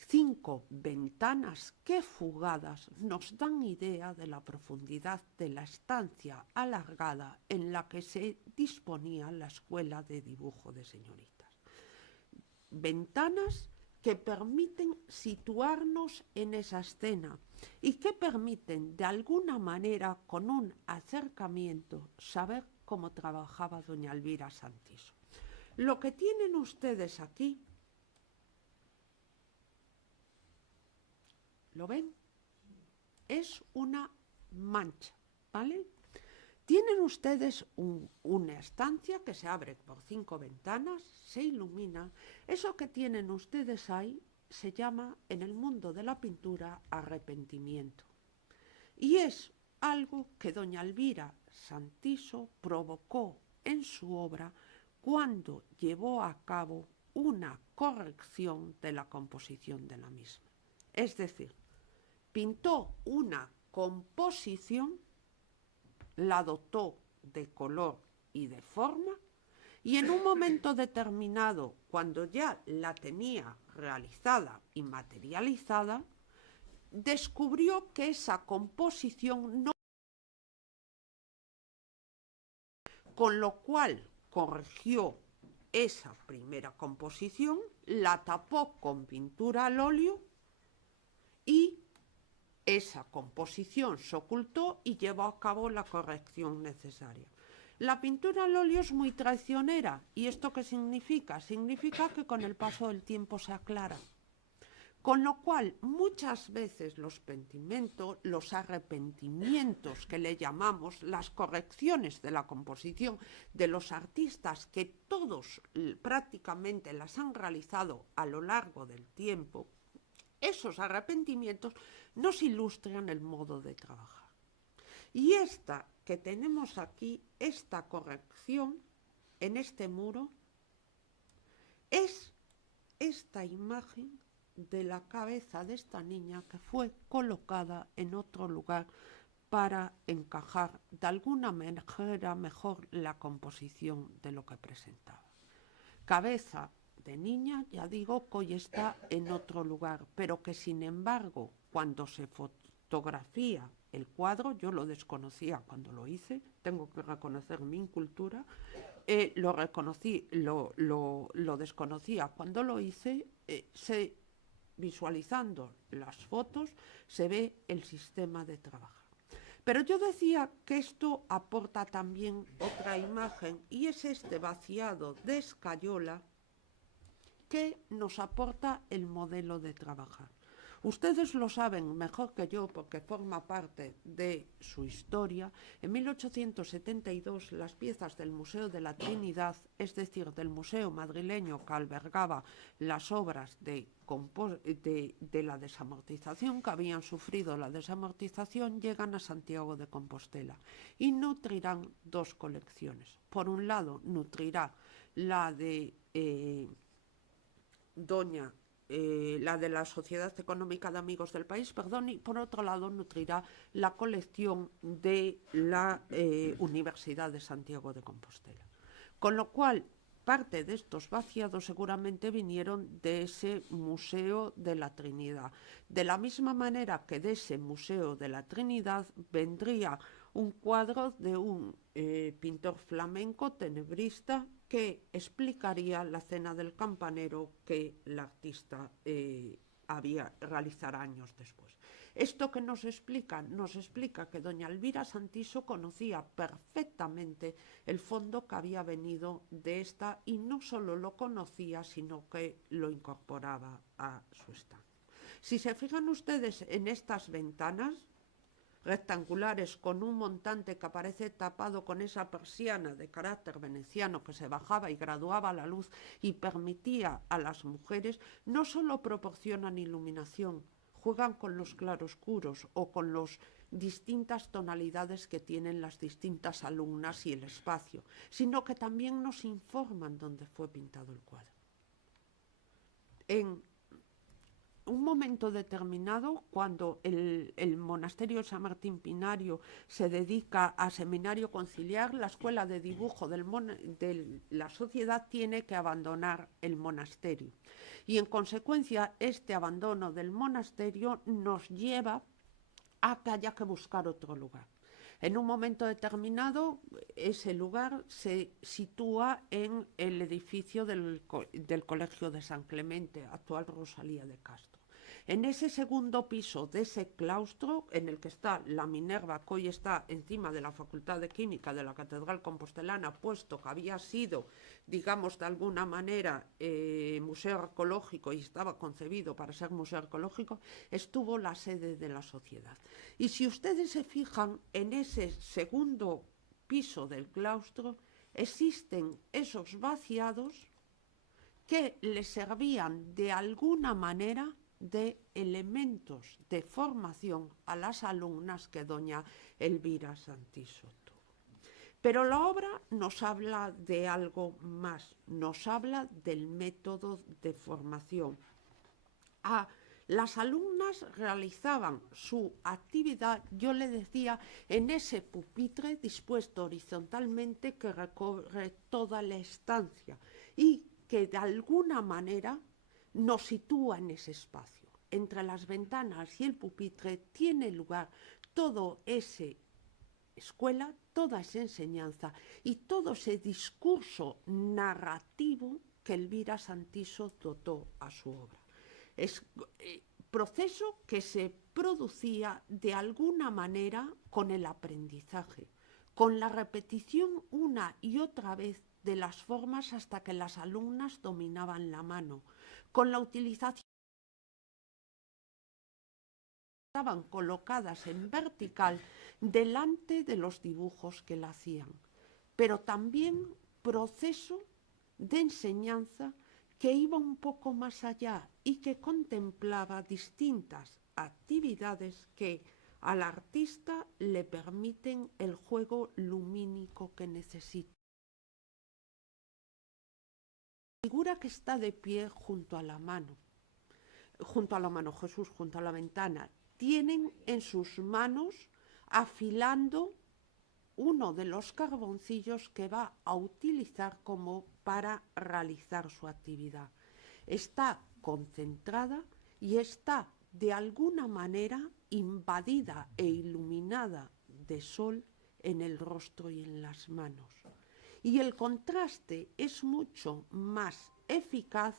5 ventanas que fugadas nos dan idea de la profundidad de la estancia alargada en la que se disponía la escuela de dibujo de señoritas. Ventanas que permiten situarnos en esa escena y que permiten de alguna manera, con un acercamiento, saber cómo trabajaba doña Elvira Santiso. Lo que tienen ustedes aquí, ¿lo ven? Es una mancha, ¿vale? Tienen ustedes una estancia que se abre por 5 ventanas, se ilumina. Eso que tienen ustedes ahí se llama, en el mundo de la pintura, arrepentimiento. Y es algo que doña Elvira Santiso provocó en su obra cuando llevó a cabo una corrección de la composición de la misma. Es decir, pintó una composición, la dotó de color y de forma, y en un momento determinado, cuando ya la tenía realizada y materializada, descubrió que esa composición no, con lo cual corrigió esa primera composición, la tapó con pintura al óleo y esa composición se ocultó y llevó a cabo la corrección necesaria. La pintura al óleo es muy traicionera. ¿Y esto qué significa? Significa que con el paso del tiempo se aclara. Con lo cual, muchas veces los arrepentimientos que le llamamos, las correcciones de la composición de los artistas, que todos prácticamente las han realizado a lo largo del tiempo, esos arrepentimientos nos ilustran el modo de trabajar. Y esta que tenemos aquí, esta corrección en este muro, es esta imagen de la cabeza de esta niña que fue colocada en otro lugar para encajar de alguna manera mejor la composición de lo que presentaba. Cabeza de niña, ya digo, que hoy está en otro lugar, pero que sin embargo, cuando se fotografía el cuadro, yo lo desconocía cuando lo hice, tengo que reconocer mi incultura, lo desconocía cuando lo hice, visualizando las fotos se ve el sistema de trabajo. Pero yo decía que esto aporta también otra imagen y es este vaciado de escayola que nos aporta el modelo de trabajar. Ustedes lo saben mejor que yo porque forma parte de su historia. En 1872 las piezas del Museo de la Trinidad, es decir, del museo madrileño que albergaba las obras de la desamortización, que habían sufrido la desamortización, llegan a Santiago de Compostela y nutrirán 2 colecciones. Por un lado, nutrirá la de la de la Sociedad Económica de Amigos del País, y por otro lado nutrirá la colección de la Universidad de Santiago de Compostela. Con lo cual, parte de estos vaciados seguramente vinieron de ese Museo de la Trinidad. De la misma manera que de ese Museo de la Trinidad vendría un cuadro de un pintor flamenco tenebrista que explicaría la cena del campanero que el artista realizará años después. ¿Esto qué nos explica? Nos explica que doña Elvira Santiso conocía perfectamente el fondo que había venido de esta y no solo lo conocía, sino que lo incorporaba a su estancia. Si se fijan ustedes en estas ventanas, rectangulares con un montante que aparece tapado con esa persiana de carácter veneciano que se bajaba y graduaba la luz y permitía a las mujeres, no solo proporcionan iluminación, juegan con los claroscuros o con las distintas tonalidades que tienen las distintas alumnas y el espacio, sino que también nos informan dónde fue pintado el cuadro. En un momento determinado, cuando el monasterio de San Martín Pinario se dedica a seminario conciliar, la escuela de dibujo de la sociedad tiene que abandonar el monasterio. Y en consecuencia, este abandono del monasterio nos lleva a que haya que buscar otro lugar. En un momento determinado, ese lugar se sitúa en el edificio del Colegio de San Clemente, actual Rosalía de Castro. En ese segundo piso de ese claustro, en el que está la Minerva, que hoy está encima de la Facultad de Química de la Catedral Compostelana, puesto que había sido, digamos, de alguna manera museo arqueológico y estaba concebido para ser museo arqueológico, estuvo la sede de la sociedad. Y si ustedes se fijan, en ese segundo piso del claustro existen esos vaciados que le servían de alguna manera de elementos de formación a las alumnas que doña Elvira Santiso tuvo. Pero la obra nos habla de algo más, nos habla del método de formación. Las alumnas realizaban su actividad, yo le decía, en ese pupitre dispuesto horizontalmente que recorre toda la estancia y que de alguna manera nos sitúa en ese espacio. Entre las ventanas y el pupitre tiene lugar todo ese escuela, toda esa enseñanza y todo ese discurso narrativo que Elvira Santiso dotó a su obra. Es proceso que se producía de alguna manera con el aprendizaje, con la repetición una y otra vez de las formas hasta que las alumnas dominaban la mano, con la utilización estaban colocadas en vertical delante de los dibujos que la hacían, pero también proceso de enseñanza que iba un poco más allá y que contemplaba distintas actividades que al artista le permiten el juego lumínico que necesita. La figura que está de pie junto a la mano Jesús, junto a la ventana, tienen en sus manos afilando uno de los carboncillos que va a utilizar como para realizar su actividad. Está concentrada y está de alguna manera invadida e iluminada de sol en el rostro y en las manos. Y el contraste es mucho más eficaz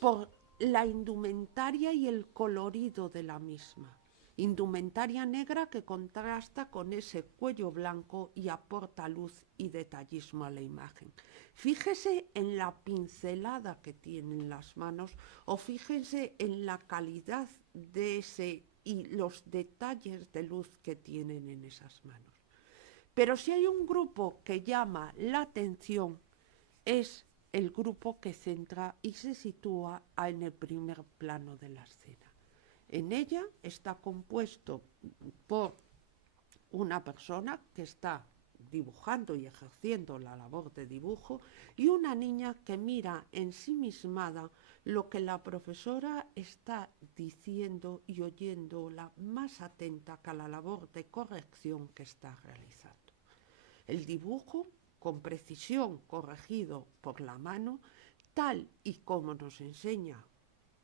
por la indumentaria y el colorido de la misma. Indumentaria negra que contrasta con ese cuello blanco y aporta luz y detallismo a la imagen. Fíjese en la pincelada que tienen las manos o fíjense en la calidad de ese y los detalles de luz que tienen en esas manos. Pero si hay un grupo que llama la atención, es el grupo que centra y se sitúa en el primer plano de la escena. En ella está compuesto por una persona que está dibujando y ejerciendo la labor de dibujo y una niña que mira ensimismada lo que la profesora está diciendo y oyéndola más atenta que a la labor de corrección que está realizando. El dibujo, con precisión corregido por la mano, tal y como nos enseña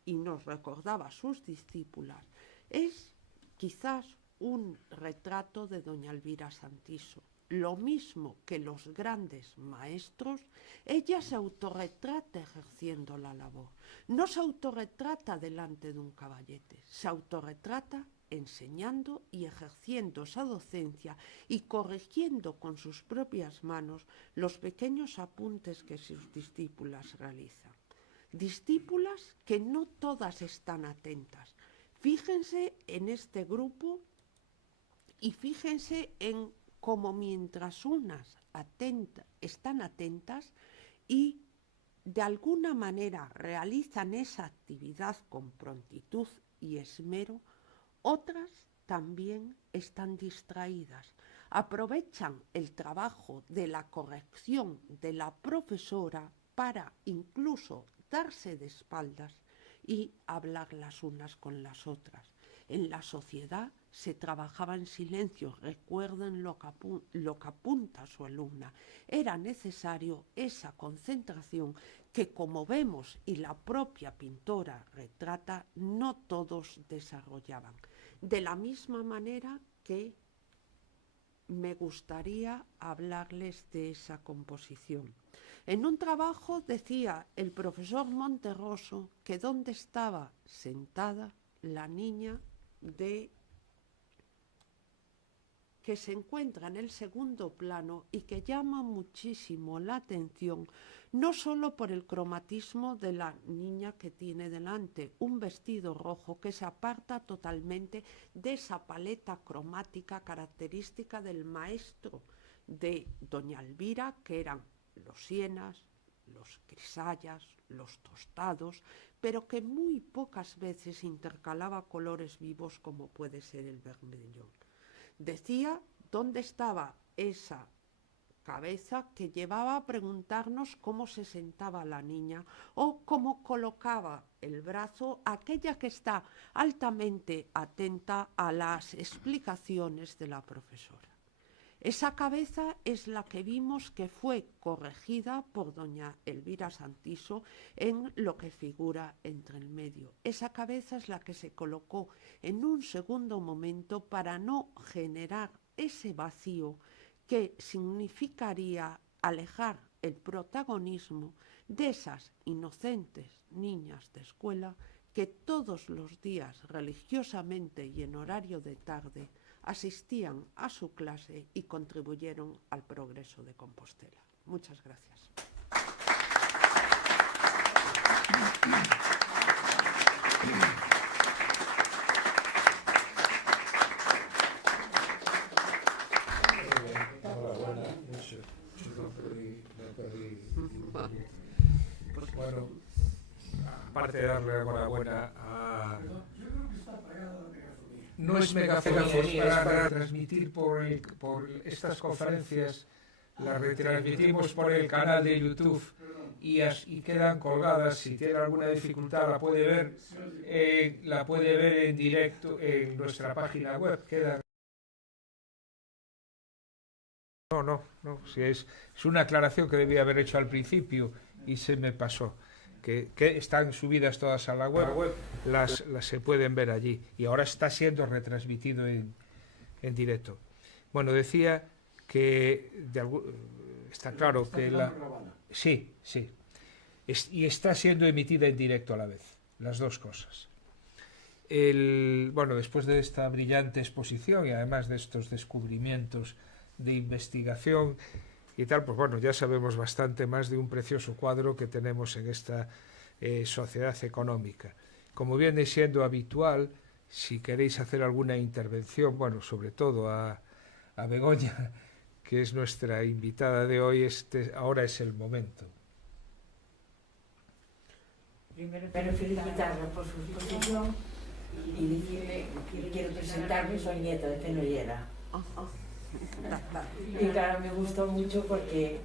y nos recordaba sus discípulas, es quizás un retrato de doña Elvira Santiso. Lo mismo que los grandes maestros, ella se autorretrata ejerciendo la labor. No se autorretrata delante de un caballete, se autorretrata enseñando y ejerciendo esa docencia y corrigiendo con sus propias manos los pequeños apuntes que sus discípulas realizan. Discípulas que no todas están atentas. Fíjense en este grupo Y fíjense en cómo mientras unas están atentas y de alguna manera realizan esa actividad con prontitud y esmero, otras también están distraídas. Aprovechan el trabajo de la corrección de la profesora para incluso darse de espaldas y hablar las unas con las otras. En la sociedad se trabajaba en silencio, recuerden lo que apunta su alumna. Era necesario esa concentración que, como vemos y la propia pintora retrata, no todos desarrollaban. De la misma manera que me gustaría hablarles de esa composición. En un trabajo decía el profesor Monterroso que donde estaba sentada la niña que se encuentra en el segundo plano y que llama muchísimo la atención, no solo por el cromatismo de la niña que tiene delante, un vestido rojo que se aparta totalmente de esa paleta cromática característica del maestro de doña Elvira, que eran los sienas, los crisayas, los tostados, pero que muy pocas veces intercalaba colores vivos como puede ser el vermellón. Decía dónde estaba esa cabeza que llevaba a preguntarnos cómo se sentaba la niña o cómo colocaba el brazo aquella que está altamente atenta a las explicaciones de la profesora. Esa cabeza es la que vimos que fue corregida por doña Elvira Santiso en lo que figura entre el medio. Esa cabeza es la que se colocó en un segundo momento para no generar ese vacío que significaría alejar el protagonismo de esas inocentes niñas de escuela que todos los días religiosamente y en horario de tarde asistían a su clase y contribuyeron al progreso de Compostela. Muchas gracias. Bueno, aparte de darle la enhorabuena a... No es megafonia, es para transmitir por estas conferencias, las retransmitimos por el canal de YouTube y quedan colgadas. Si tiene alguna dificultad la puede ver en directo en nuestra página web. No, si es una aclaración que debía haber hecho al principio y se me pasó. Que están subidas todas a la web, las se pueden ver allí y ahora está siendo retransmitido en directo. Bueno, decía que está claro que sí, y está siendo emitida en directo a la vez, las dos cosas. Bueno, después de esta brillante exposición y además de estos descubrimientos de investigación y tal, pues bueno, ya sabemos bastante más de un precioso cuadro que tenemos en esta sociedad económica. Como viene siendo habitual, si queréis hacer alguna intervención, bueno, sobre todo a Begoña, que es nuestra invitada de hoy, ahora es el momento. Primero felicitarla por su exposición y decirle que quiero presentarme, soy nieta de Fenollera. Y claro, me gustó mucho porque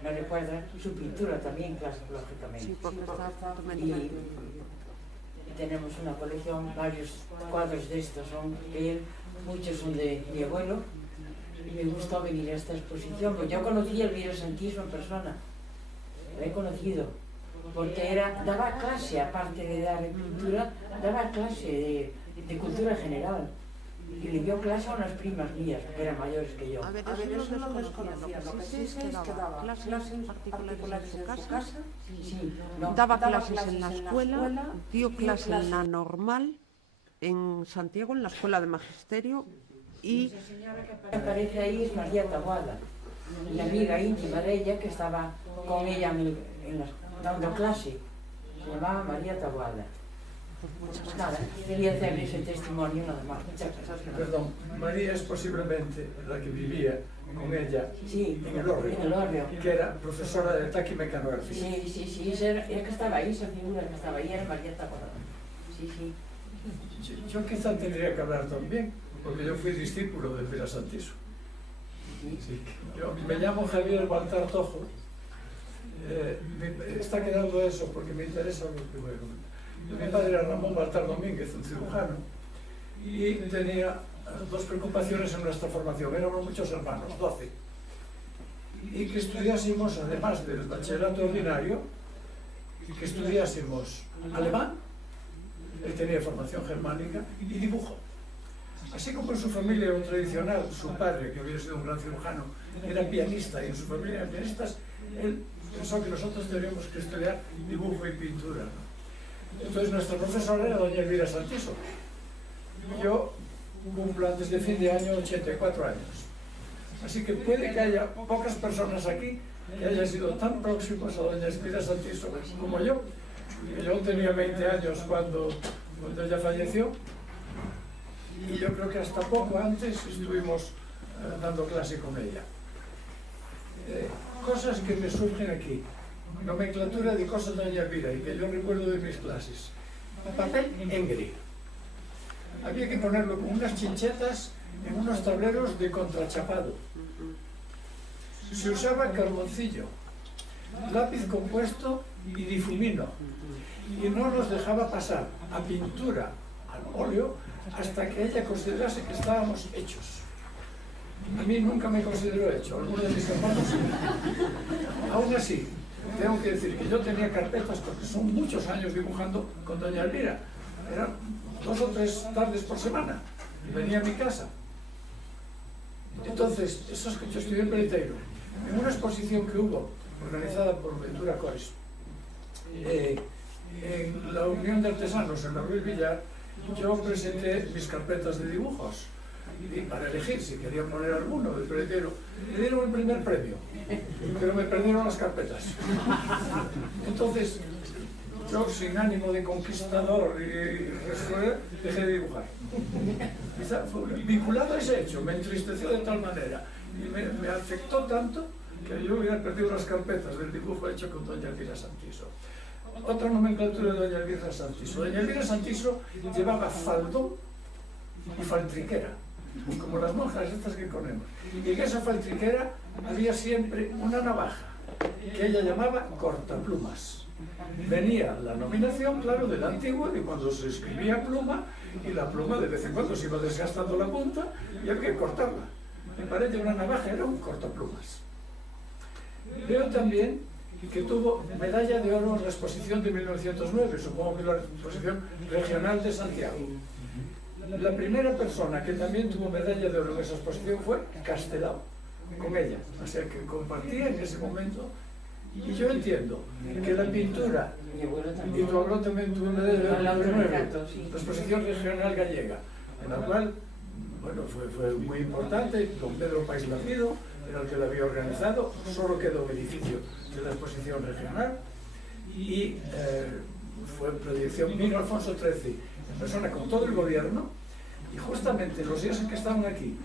me recuerda su pintura también, lógicamente. Y tenemos una colección, varios cuadros de estos, muchos son de mi abuelo, y me gustó venir a esta exposición, porque yo conocí a Elvira Santiso en persona, la he conocido, porque daba clase, aparte de dar pintura, daba clase de cultura general. Y le dio clase a unas primas mías, que eran mayores que yo. A ver, eso no los conocía. Lo que sí es que daba clases particulares en su casa, daba clases en la escuela, dio clase en la normal, en Santiago, en la Escuela de Magisterio, y... Esa señora que aparece ahí es María Taboada, la amiga íntima de ella que estaba con ella dando clase. Se llamaba María Taboada. Pues nada, quería hacer ese testimonio nada más. Muchas gracias. Perdón, María es posiblemente la que vivía con ella Sí, en el Hórreo, en el Hórreo. que era profesora de taquimecanografía. Sí, esa era que estaba ahí, esa figura que estaba ahí era Marieta Corona. Sí. Yo quizá tendría que hablar también, porque yo fui discípulo de Elvira Santiso. Sí. Yo me llamo Javier Baltar Tojo. Está quedando eso porque me interesa lo que voy a comentar. Mi padre era Ramón Baltar Domínguez, un cirujano, y tenía dos preocupaciones en nuestra formación. Éramos muchos hermanos, 12. Y que estudiásemos, además del bachillerato ordinario, que estudiásemos alemán, él tenía formación germánica, y dibujo. Así como en su familia era tradicional, su padre, que había sido un gran cirujano, era pianista, y en su familia eran pianistas, él pensó que nosotros tendríamos que estudiar dibujo y pintura, ¿no? Entonces nuestra profesora era doña Elvira Santiso. Yo cumplo antes de fin de año 84 años. Así que puede que haya pocas personas aquí que hayan sido tan próximos a doña Elvira Santiso como yo. Yo tenía 20 años cuando ella falleció, y yo creo que hasta poco antes estuvimos dando clase con ella. Cosas que me surgen aquí. Nomenclatura de cosas de doña Elvira y que yo recuerdo de mis clases. Papel engri. Había que ponerlo con unas chinchetas en unos tableros de contrachapado. Se usaba carboncillo, lápiz compuesto y difumino, y no nos dejaba pasar a pintura, al óleo, hasta que ella considerase que estábamos hechos. A mí nunca me consideró hecho, algunos de mis hermanos sí. Aún así, tengo que decir que yo tenía carpetas, porque son muchos años dibujando con doña Elvira. Eran 2 o 3 tardes por semana. Venía a mi casa. Entonces, eso es que yo estudié en Peleteiro. En una exposición que hubo, organizada por Ventura Cois, en la Unión de Artesanos, en la Ruiz Villar, yo presenté mis carpetas de dibujos. Y para elegir si quería poner alguno del Peleteiro, le dieron el primer premio, pero me perdieron las carpetas. Entonces, yo sin ánimo de conquistador y dejé de dibujar. Quizá fue vinculado a ese hecho, me entristeció de tal manera y me afectó tanto que yo hubiera perdido las carpetas del dibujo hecho con doña Elvira Santiso. Otra nomenclatura de doña Elvira Santiso. Doña Elvira Santiso llevaba faldón y faltriquera, como las monjas estas que ponemos. Y en esa faltriquera había siempre una navaja que ella llamaba cortaplumas. Venía la nominación, claro, del antiguo, de cuando se escribía pluma, y la pluma de vez en cuando se iba desgastando la punta y había que cortarla. Y para ella una navaja era un cortaplumas. Veo también que tuvo medalla de oro en la exposición de 1909, supongo que la exposición regional de Santiago. La primera persona que también tuvo medalla de oro en esa exposición fue Castelao, con ella. O sea que compartía en ese momento. Y yo entiendo que la pintura, y tu abuelo también tuvo medalla de oro en la exposición regional gallega, en la cual, bueno, fue muy importante. Don Pedro País Lafido era el que la había organizado, solo quedó el edificio de la exposición regional, y fue en proyección, vino Alfonso XIII en persona con todo el gobierno, y justamente los días en que estaban aquí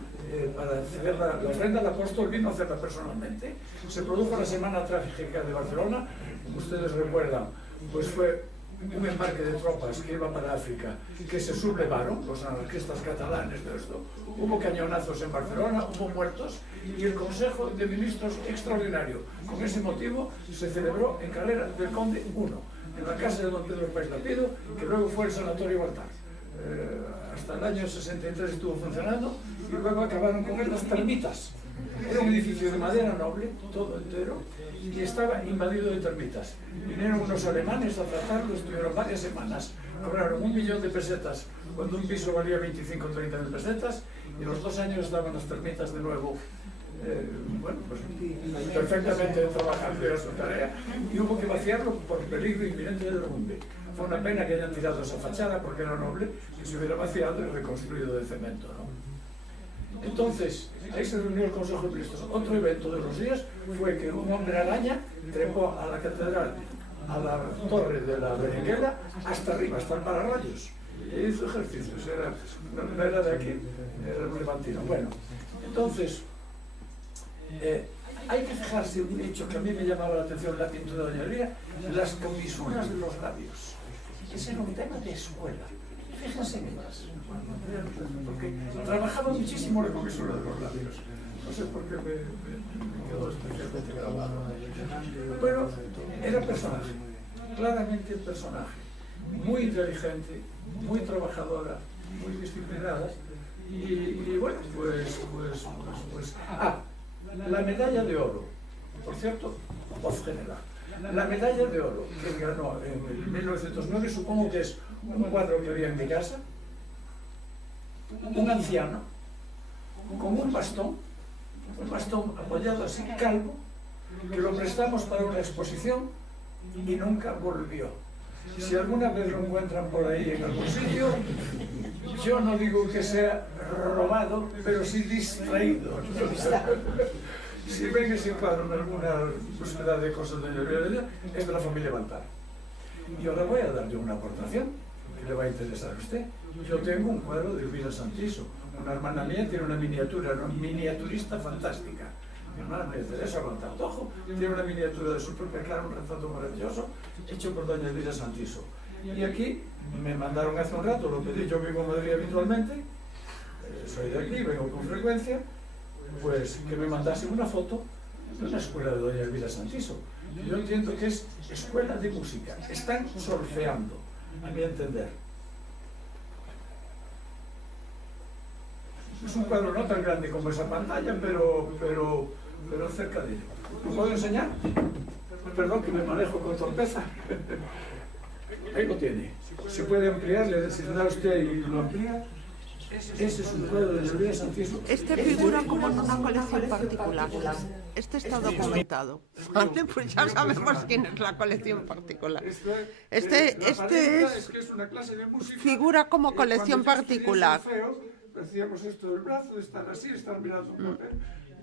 para hacer la ofrenda al apóstol, vino a hacerla personalmente. Se produjo la Semana Trágica de Barcelona, como ustedes recuerdan, pues fue un embarque de tropas que iba para África, que se sublevaron, los anarquistas catalanes de esto. Hubo cañonazos en Barcelona, hubo muertos, y el Consejo de Ministros extraordinario, con ese motivo, se celebró en Carrera del Conde 1, en la casa de don Pedro País Lafido, que luego fue el Sanatorio Baltar. Hasta el año 63 estuvo funcionando, y luego acabaron con él las termitas. Era un edificio de madera noble, todo entero, y estaba invadido de termitas. Vinieron unos alemanes a tratarlo, estuvieron varias semanas, cobraron 1 millón de pesetas, cuando un piso valía 25 o 30 mil pesetas, y a los 2 años estaban las termitas de nuevo, bueno, pues perfectamente trabajando en su tarea, y hubo que vaciarlo por peligro inminente de derrumbe. Fue una pena que hayan tirado esa fachada, porque era noble, que se hubiera vaciado y reconstruido de cemento, ¿no? Entonces, ahí se reunió el Consejo de Ministros. Otro evento de los días fue que un hombre araña trepó a la catedral a la torre de la Berenguela hasta arriba, hasta el pararrayos. Y hizo ejercicios, no era de aquí, era un levantino. Bueno, entonces, hay que fijarse un hecho que a mí me llamaba la atención en la pintura de Doña Elvira, las comisuras de los labios. Ese era un tema de escuela. Fíjense en ellas. Porque trabajaba muchísimo la comisura de los labios. No sé por qué me quedó especialmente grabado. Bueno, era personaje, claramente personaje. Muy inteligente, muy trabajadora, muy disciplinada. Y bueno, pues. La medalla de oro, por cierto, voz general. La medalla de oro que ganó en 1909, supongo que es un cuadro que había en mi casa, un anciano, con un bastón apoyado así, calvo, que lo prestamos para una exposición y nunca volvió. Si alguna vez lo encuentran por ahí en algún sitio, yo no digo que sea robado, pero sí distraído. Si ven ese cuadro en alguna búsqueda de cosas de Elvira, es de la familia Baltar. Y ahora voy a darle una aportación que le va a interesar a usted. Yo tengo un cuadro de Elvira Santiso. Una hermana mía tiene una miniatura, una miniaturista fantástica. Mi hermana María Teresa Baltartojo tiene una miniatura de su propia cara, un retrato maravilloso, hecho por doña Elvira Santiso. Y aquí me mandaron hace un rato, lo pedí, yo vivo en Madrid habitualmente, soy de aquí, vengo con frecuencia, pues que me mandasen una foto de una escuela de doña Elvira Santiso. Yo entiendo que es escuela de música, están solfeando, a mi entender. Es un cuadro no tan grande como esa pantalla, pero cerca de ello. ¿Lo puedo enseñar? Perdón que me manejo con torpeza. Ahí lo tiene. Se puede ampliar, si le da usted y lo amplía. Ese es un cuadro de Elvira Santiso. Este figura como en una colección particular. Este está documentado. Vale, pues ya sabemos quién es la colección particular. Este figura como colección particular. Decíamos esto del brazo, de estar así, estar mirando un papel.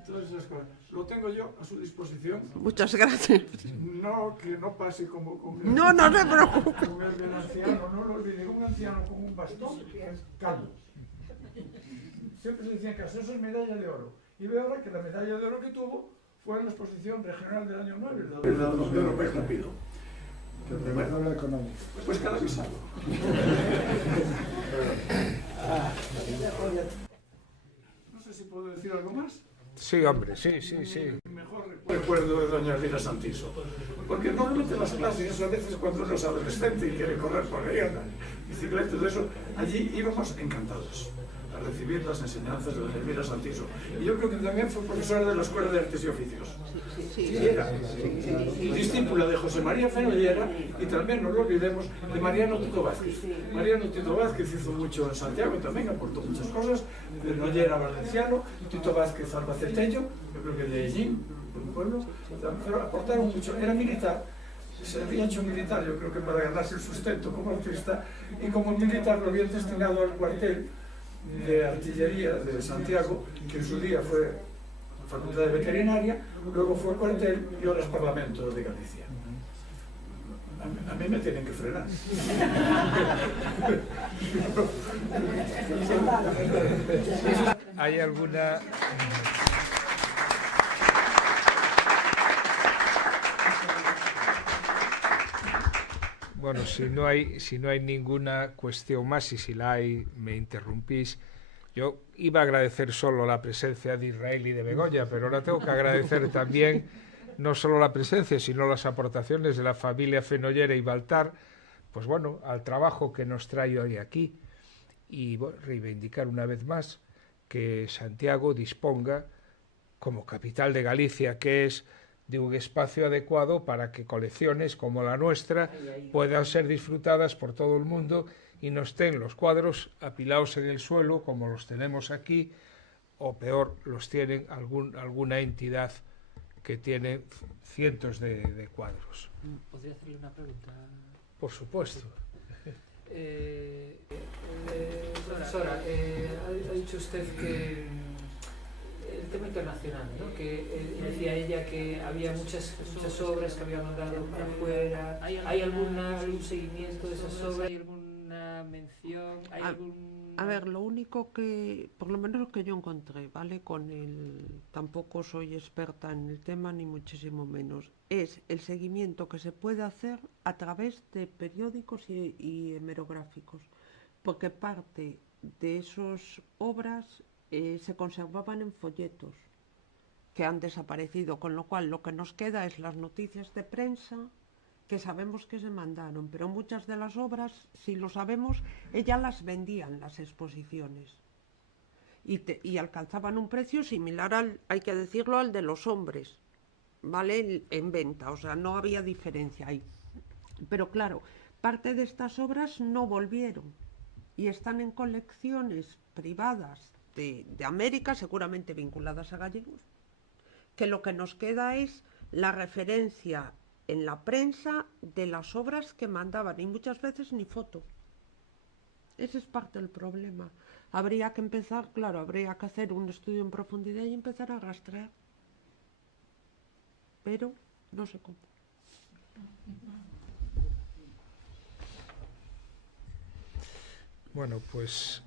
Todas esas cosas. Lo tengo yo a su disposición. Muchas gracias. No, que no pase como con el... No se preocupe. Con el del anciano, no lo olviden. Un anciano con un bastón es calvo. Siempre se decían que eso es medalla de oro. Y veo ahora que la medalla de oro que tuvo fue en la exposición regional del año 9, el de oro más rápido. Bueno, pues cada visado. No sé si puedo decir algo más. Sí, hombre, sí. Mejor recuerdo de doña Elvira Santiso. Porque normalmente las clases, a veces cuando uno es adolescente y quiere correr por ahí, andar bicicleta y todo eso, allí íbamos encantados a recibir las enseñanzas de doña Elvira Santiso. Y yo creo que también fue profesora de la Escuela de Artes y Oficios. Y era discípula de José María Fenollera y también, no lo olvidemos, de Mariano Tito Vázquez. Mariano Tito Vázquez hizo mucho en Santiago y también aportó muchas cosas. Fenollera valenciano, Tito Vázquez albaceteño, yo creo que de Ellín, un pueblo, pero aportaron mucho. Era militar. Se había hecho militar, yo creo que para ganarse el sustento como artista, y como militar lo habían destinado al cuartel de artillería de Santiago, que en su día fue Facultad de Veterinaria, luego fue cuartel y ahora es Parlamento de Galicia. A mí me tienen que frenar. ¿Hay alguna... Bueno, si no hay ninguna cuestión más, y si la hay, me interrumpís. Yo iba a agradecer solo la presencia de Israel y de Begoña, pero ahora tengo que agradecer también no solo la presencia, sino las aportaciones de la familia Fenollera y Baltar, pues bueno, al trabajo que nos trae hoy aquí. Y bueno, reivindicar una vez más que Santiago disponga, como capital de Galicia que es, de un espacio adecuado para que colecciones como la nuestra puedan ser disfrutadas por todo el mundo y no estén los cuadros apilados en el suelo como los tenemos aquí, o peor, los tienen alguna entidad que tiene cientos de cuadros. ¿Podría hacerle una pregunta? Por supuesto. Profesora, ha dicho usted que tema internacional, ¿no? Que decía ella que había muchas obras que había mandado para afuera. ¿Hay algún seguimiento de esas obras? ¿Hay alguna mención? ¿Hay A ver, lo único que, por lo menos lo que yo encontré, ¿vale? Tampoco soy experta en el tema, ni muchísimo menos, es el seguimiento que se puede hacer a través de periódicos y hemerográficos, porque parte de esas obras se conservaban en folletos que han desaparecido, con lo cual lo que nos queda es las noticias de prensa que sabemos que se mandaron, pero muchas de las obras, si lo sabemos, ellas las vendían las exposiciones y alcanzaban un precio similar hay que decirlo, al de los hombres, ¿vale? En venta, o sea, no había diferencia ahí. Pero claro, parte de estas obras no volvieron y están en colecciones privadas de América, seguramente vinculadas a gallegos, que lo que nos queda es la referencia en la prensa de las obras que mandaban, y muchas veces ni foto. Ese es parte del problema. Habría que empezar, claro, habría que hacer un estudio en profundidad y empezar a rastrear. Pero no sé cómo. Bueno, pues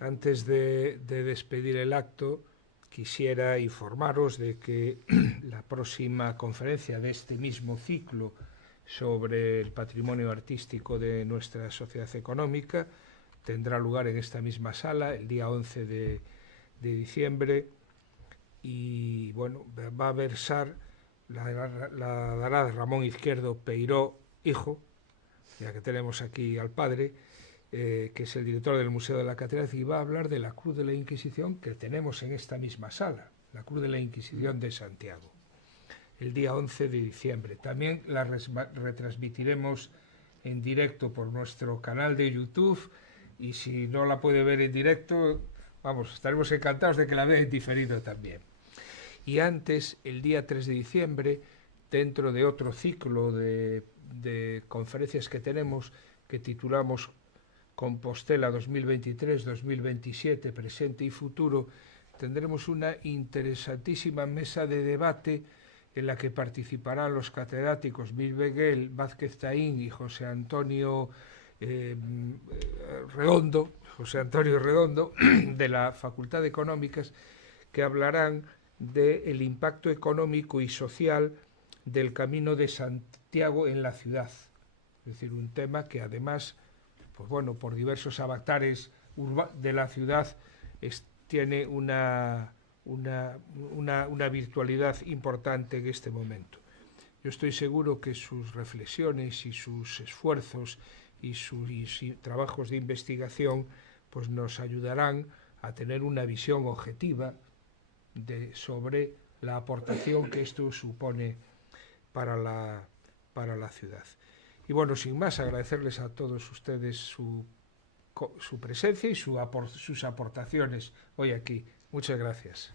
antes de despedir el acto, quisiera informaros de que la próxima conferencia de este mismo ciclo sobre el patrimonio artístico de nuestra sociedad económica tendrá lugar en esta misma sala el día 11 de diciembre y bueno, va a versar, la dará Ramón Izquierdo Peiró, hijo, ya que tenemos aquí al padre, que es el director del Museo de la Catedral, y va a hablar de la Cruz de la Inquisición que tenemos en esta misma sala, la Cruz de la Inquisición de Santiago, el día 11 de diciembre. También la retransmitiremos en directo por nuestro canal de YouTube, y si no la puede ver en directo, vamos, estaremos encantados de que la vea en diferido también. Y antes, el día 3 de diciembre, dentro de otro ciclo de conferencias que tenemos, que titulamos Compostela 2023-2027, presente y futuro, tendremos una interesantísima mesa de debate en la que participarán los catedráticos Mil Beguel, Vázquez Taín y José Antonio Redondo de la Facultad de Económicas, que hablarán del impacto económico y social del Camino de Santiago en la ciudad. Es decir, un tema que además, pues bueno, por diversos avatares de la ciudad tiene una virtualidad importante en este momento. Yo estoy seguro que sus reflexiones y sus esfuerzos y sus trabajos de investigación pues nos ayudarán a tener una visión objetiva sobre la aportación que esto supone para la ciudad. Y bueno, sin más, agradecerles a todos ustedes su presencia y sus aportaciones hoy aquí. Muchas gracias.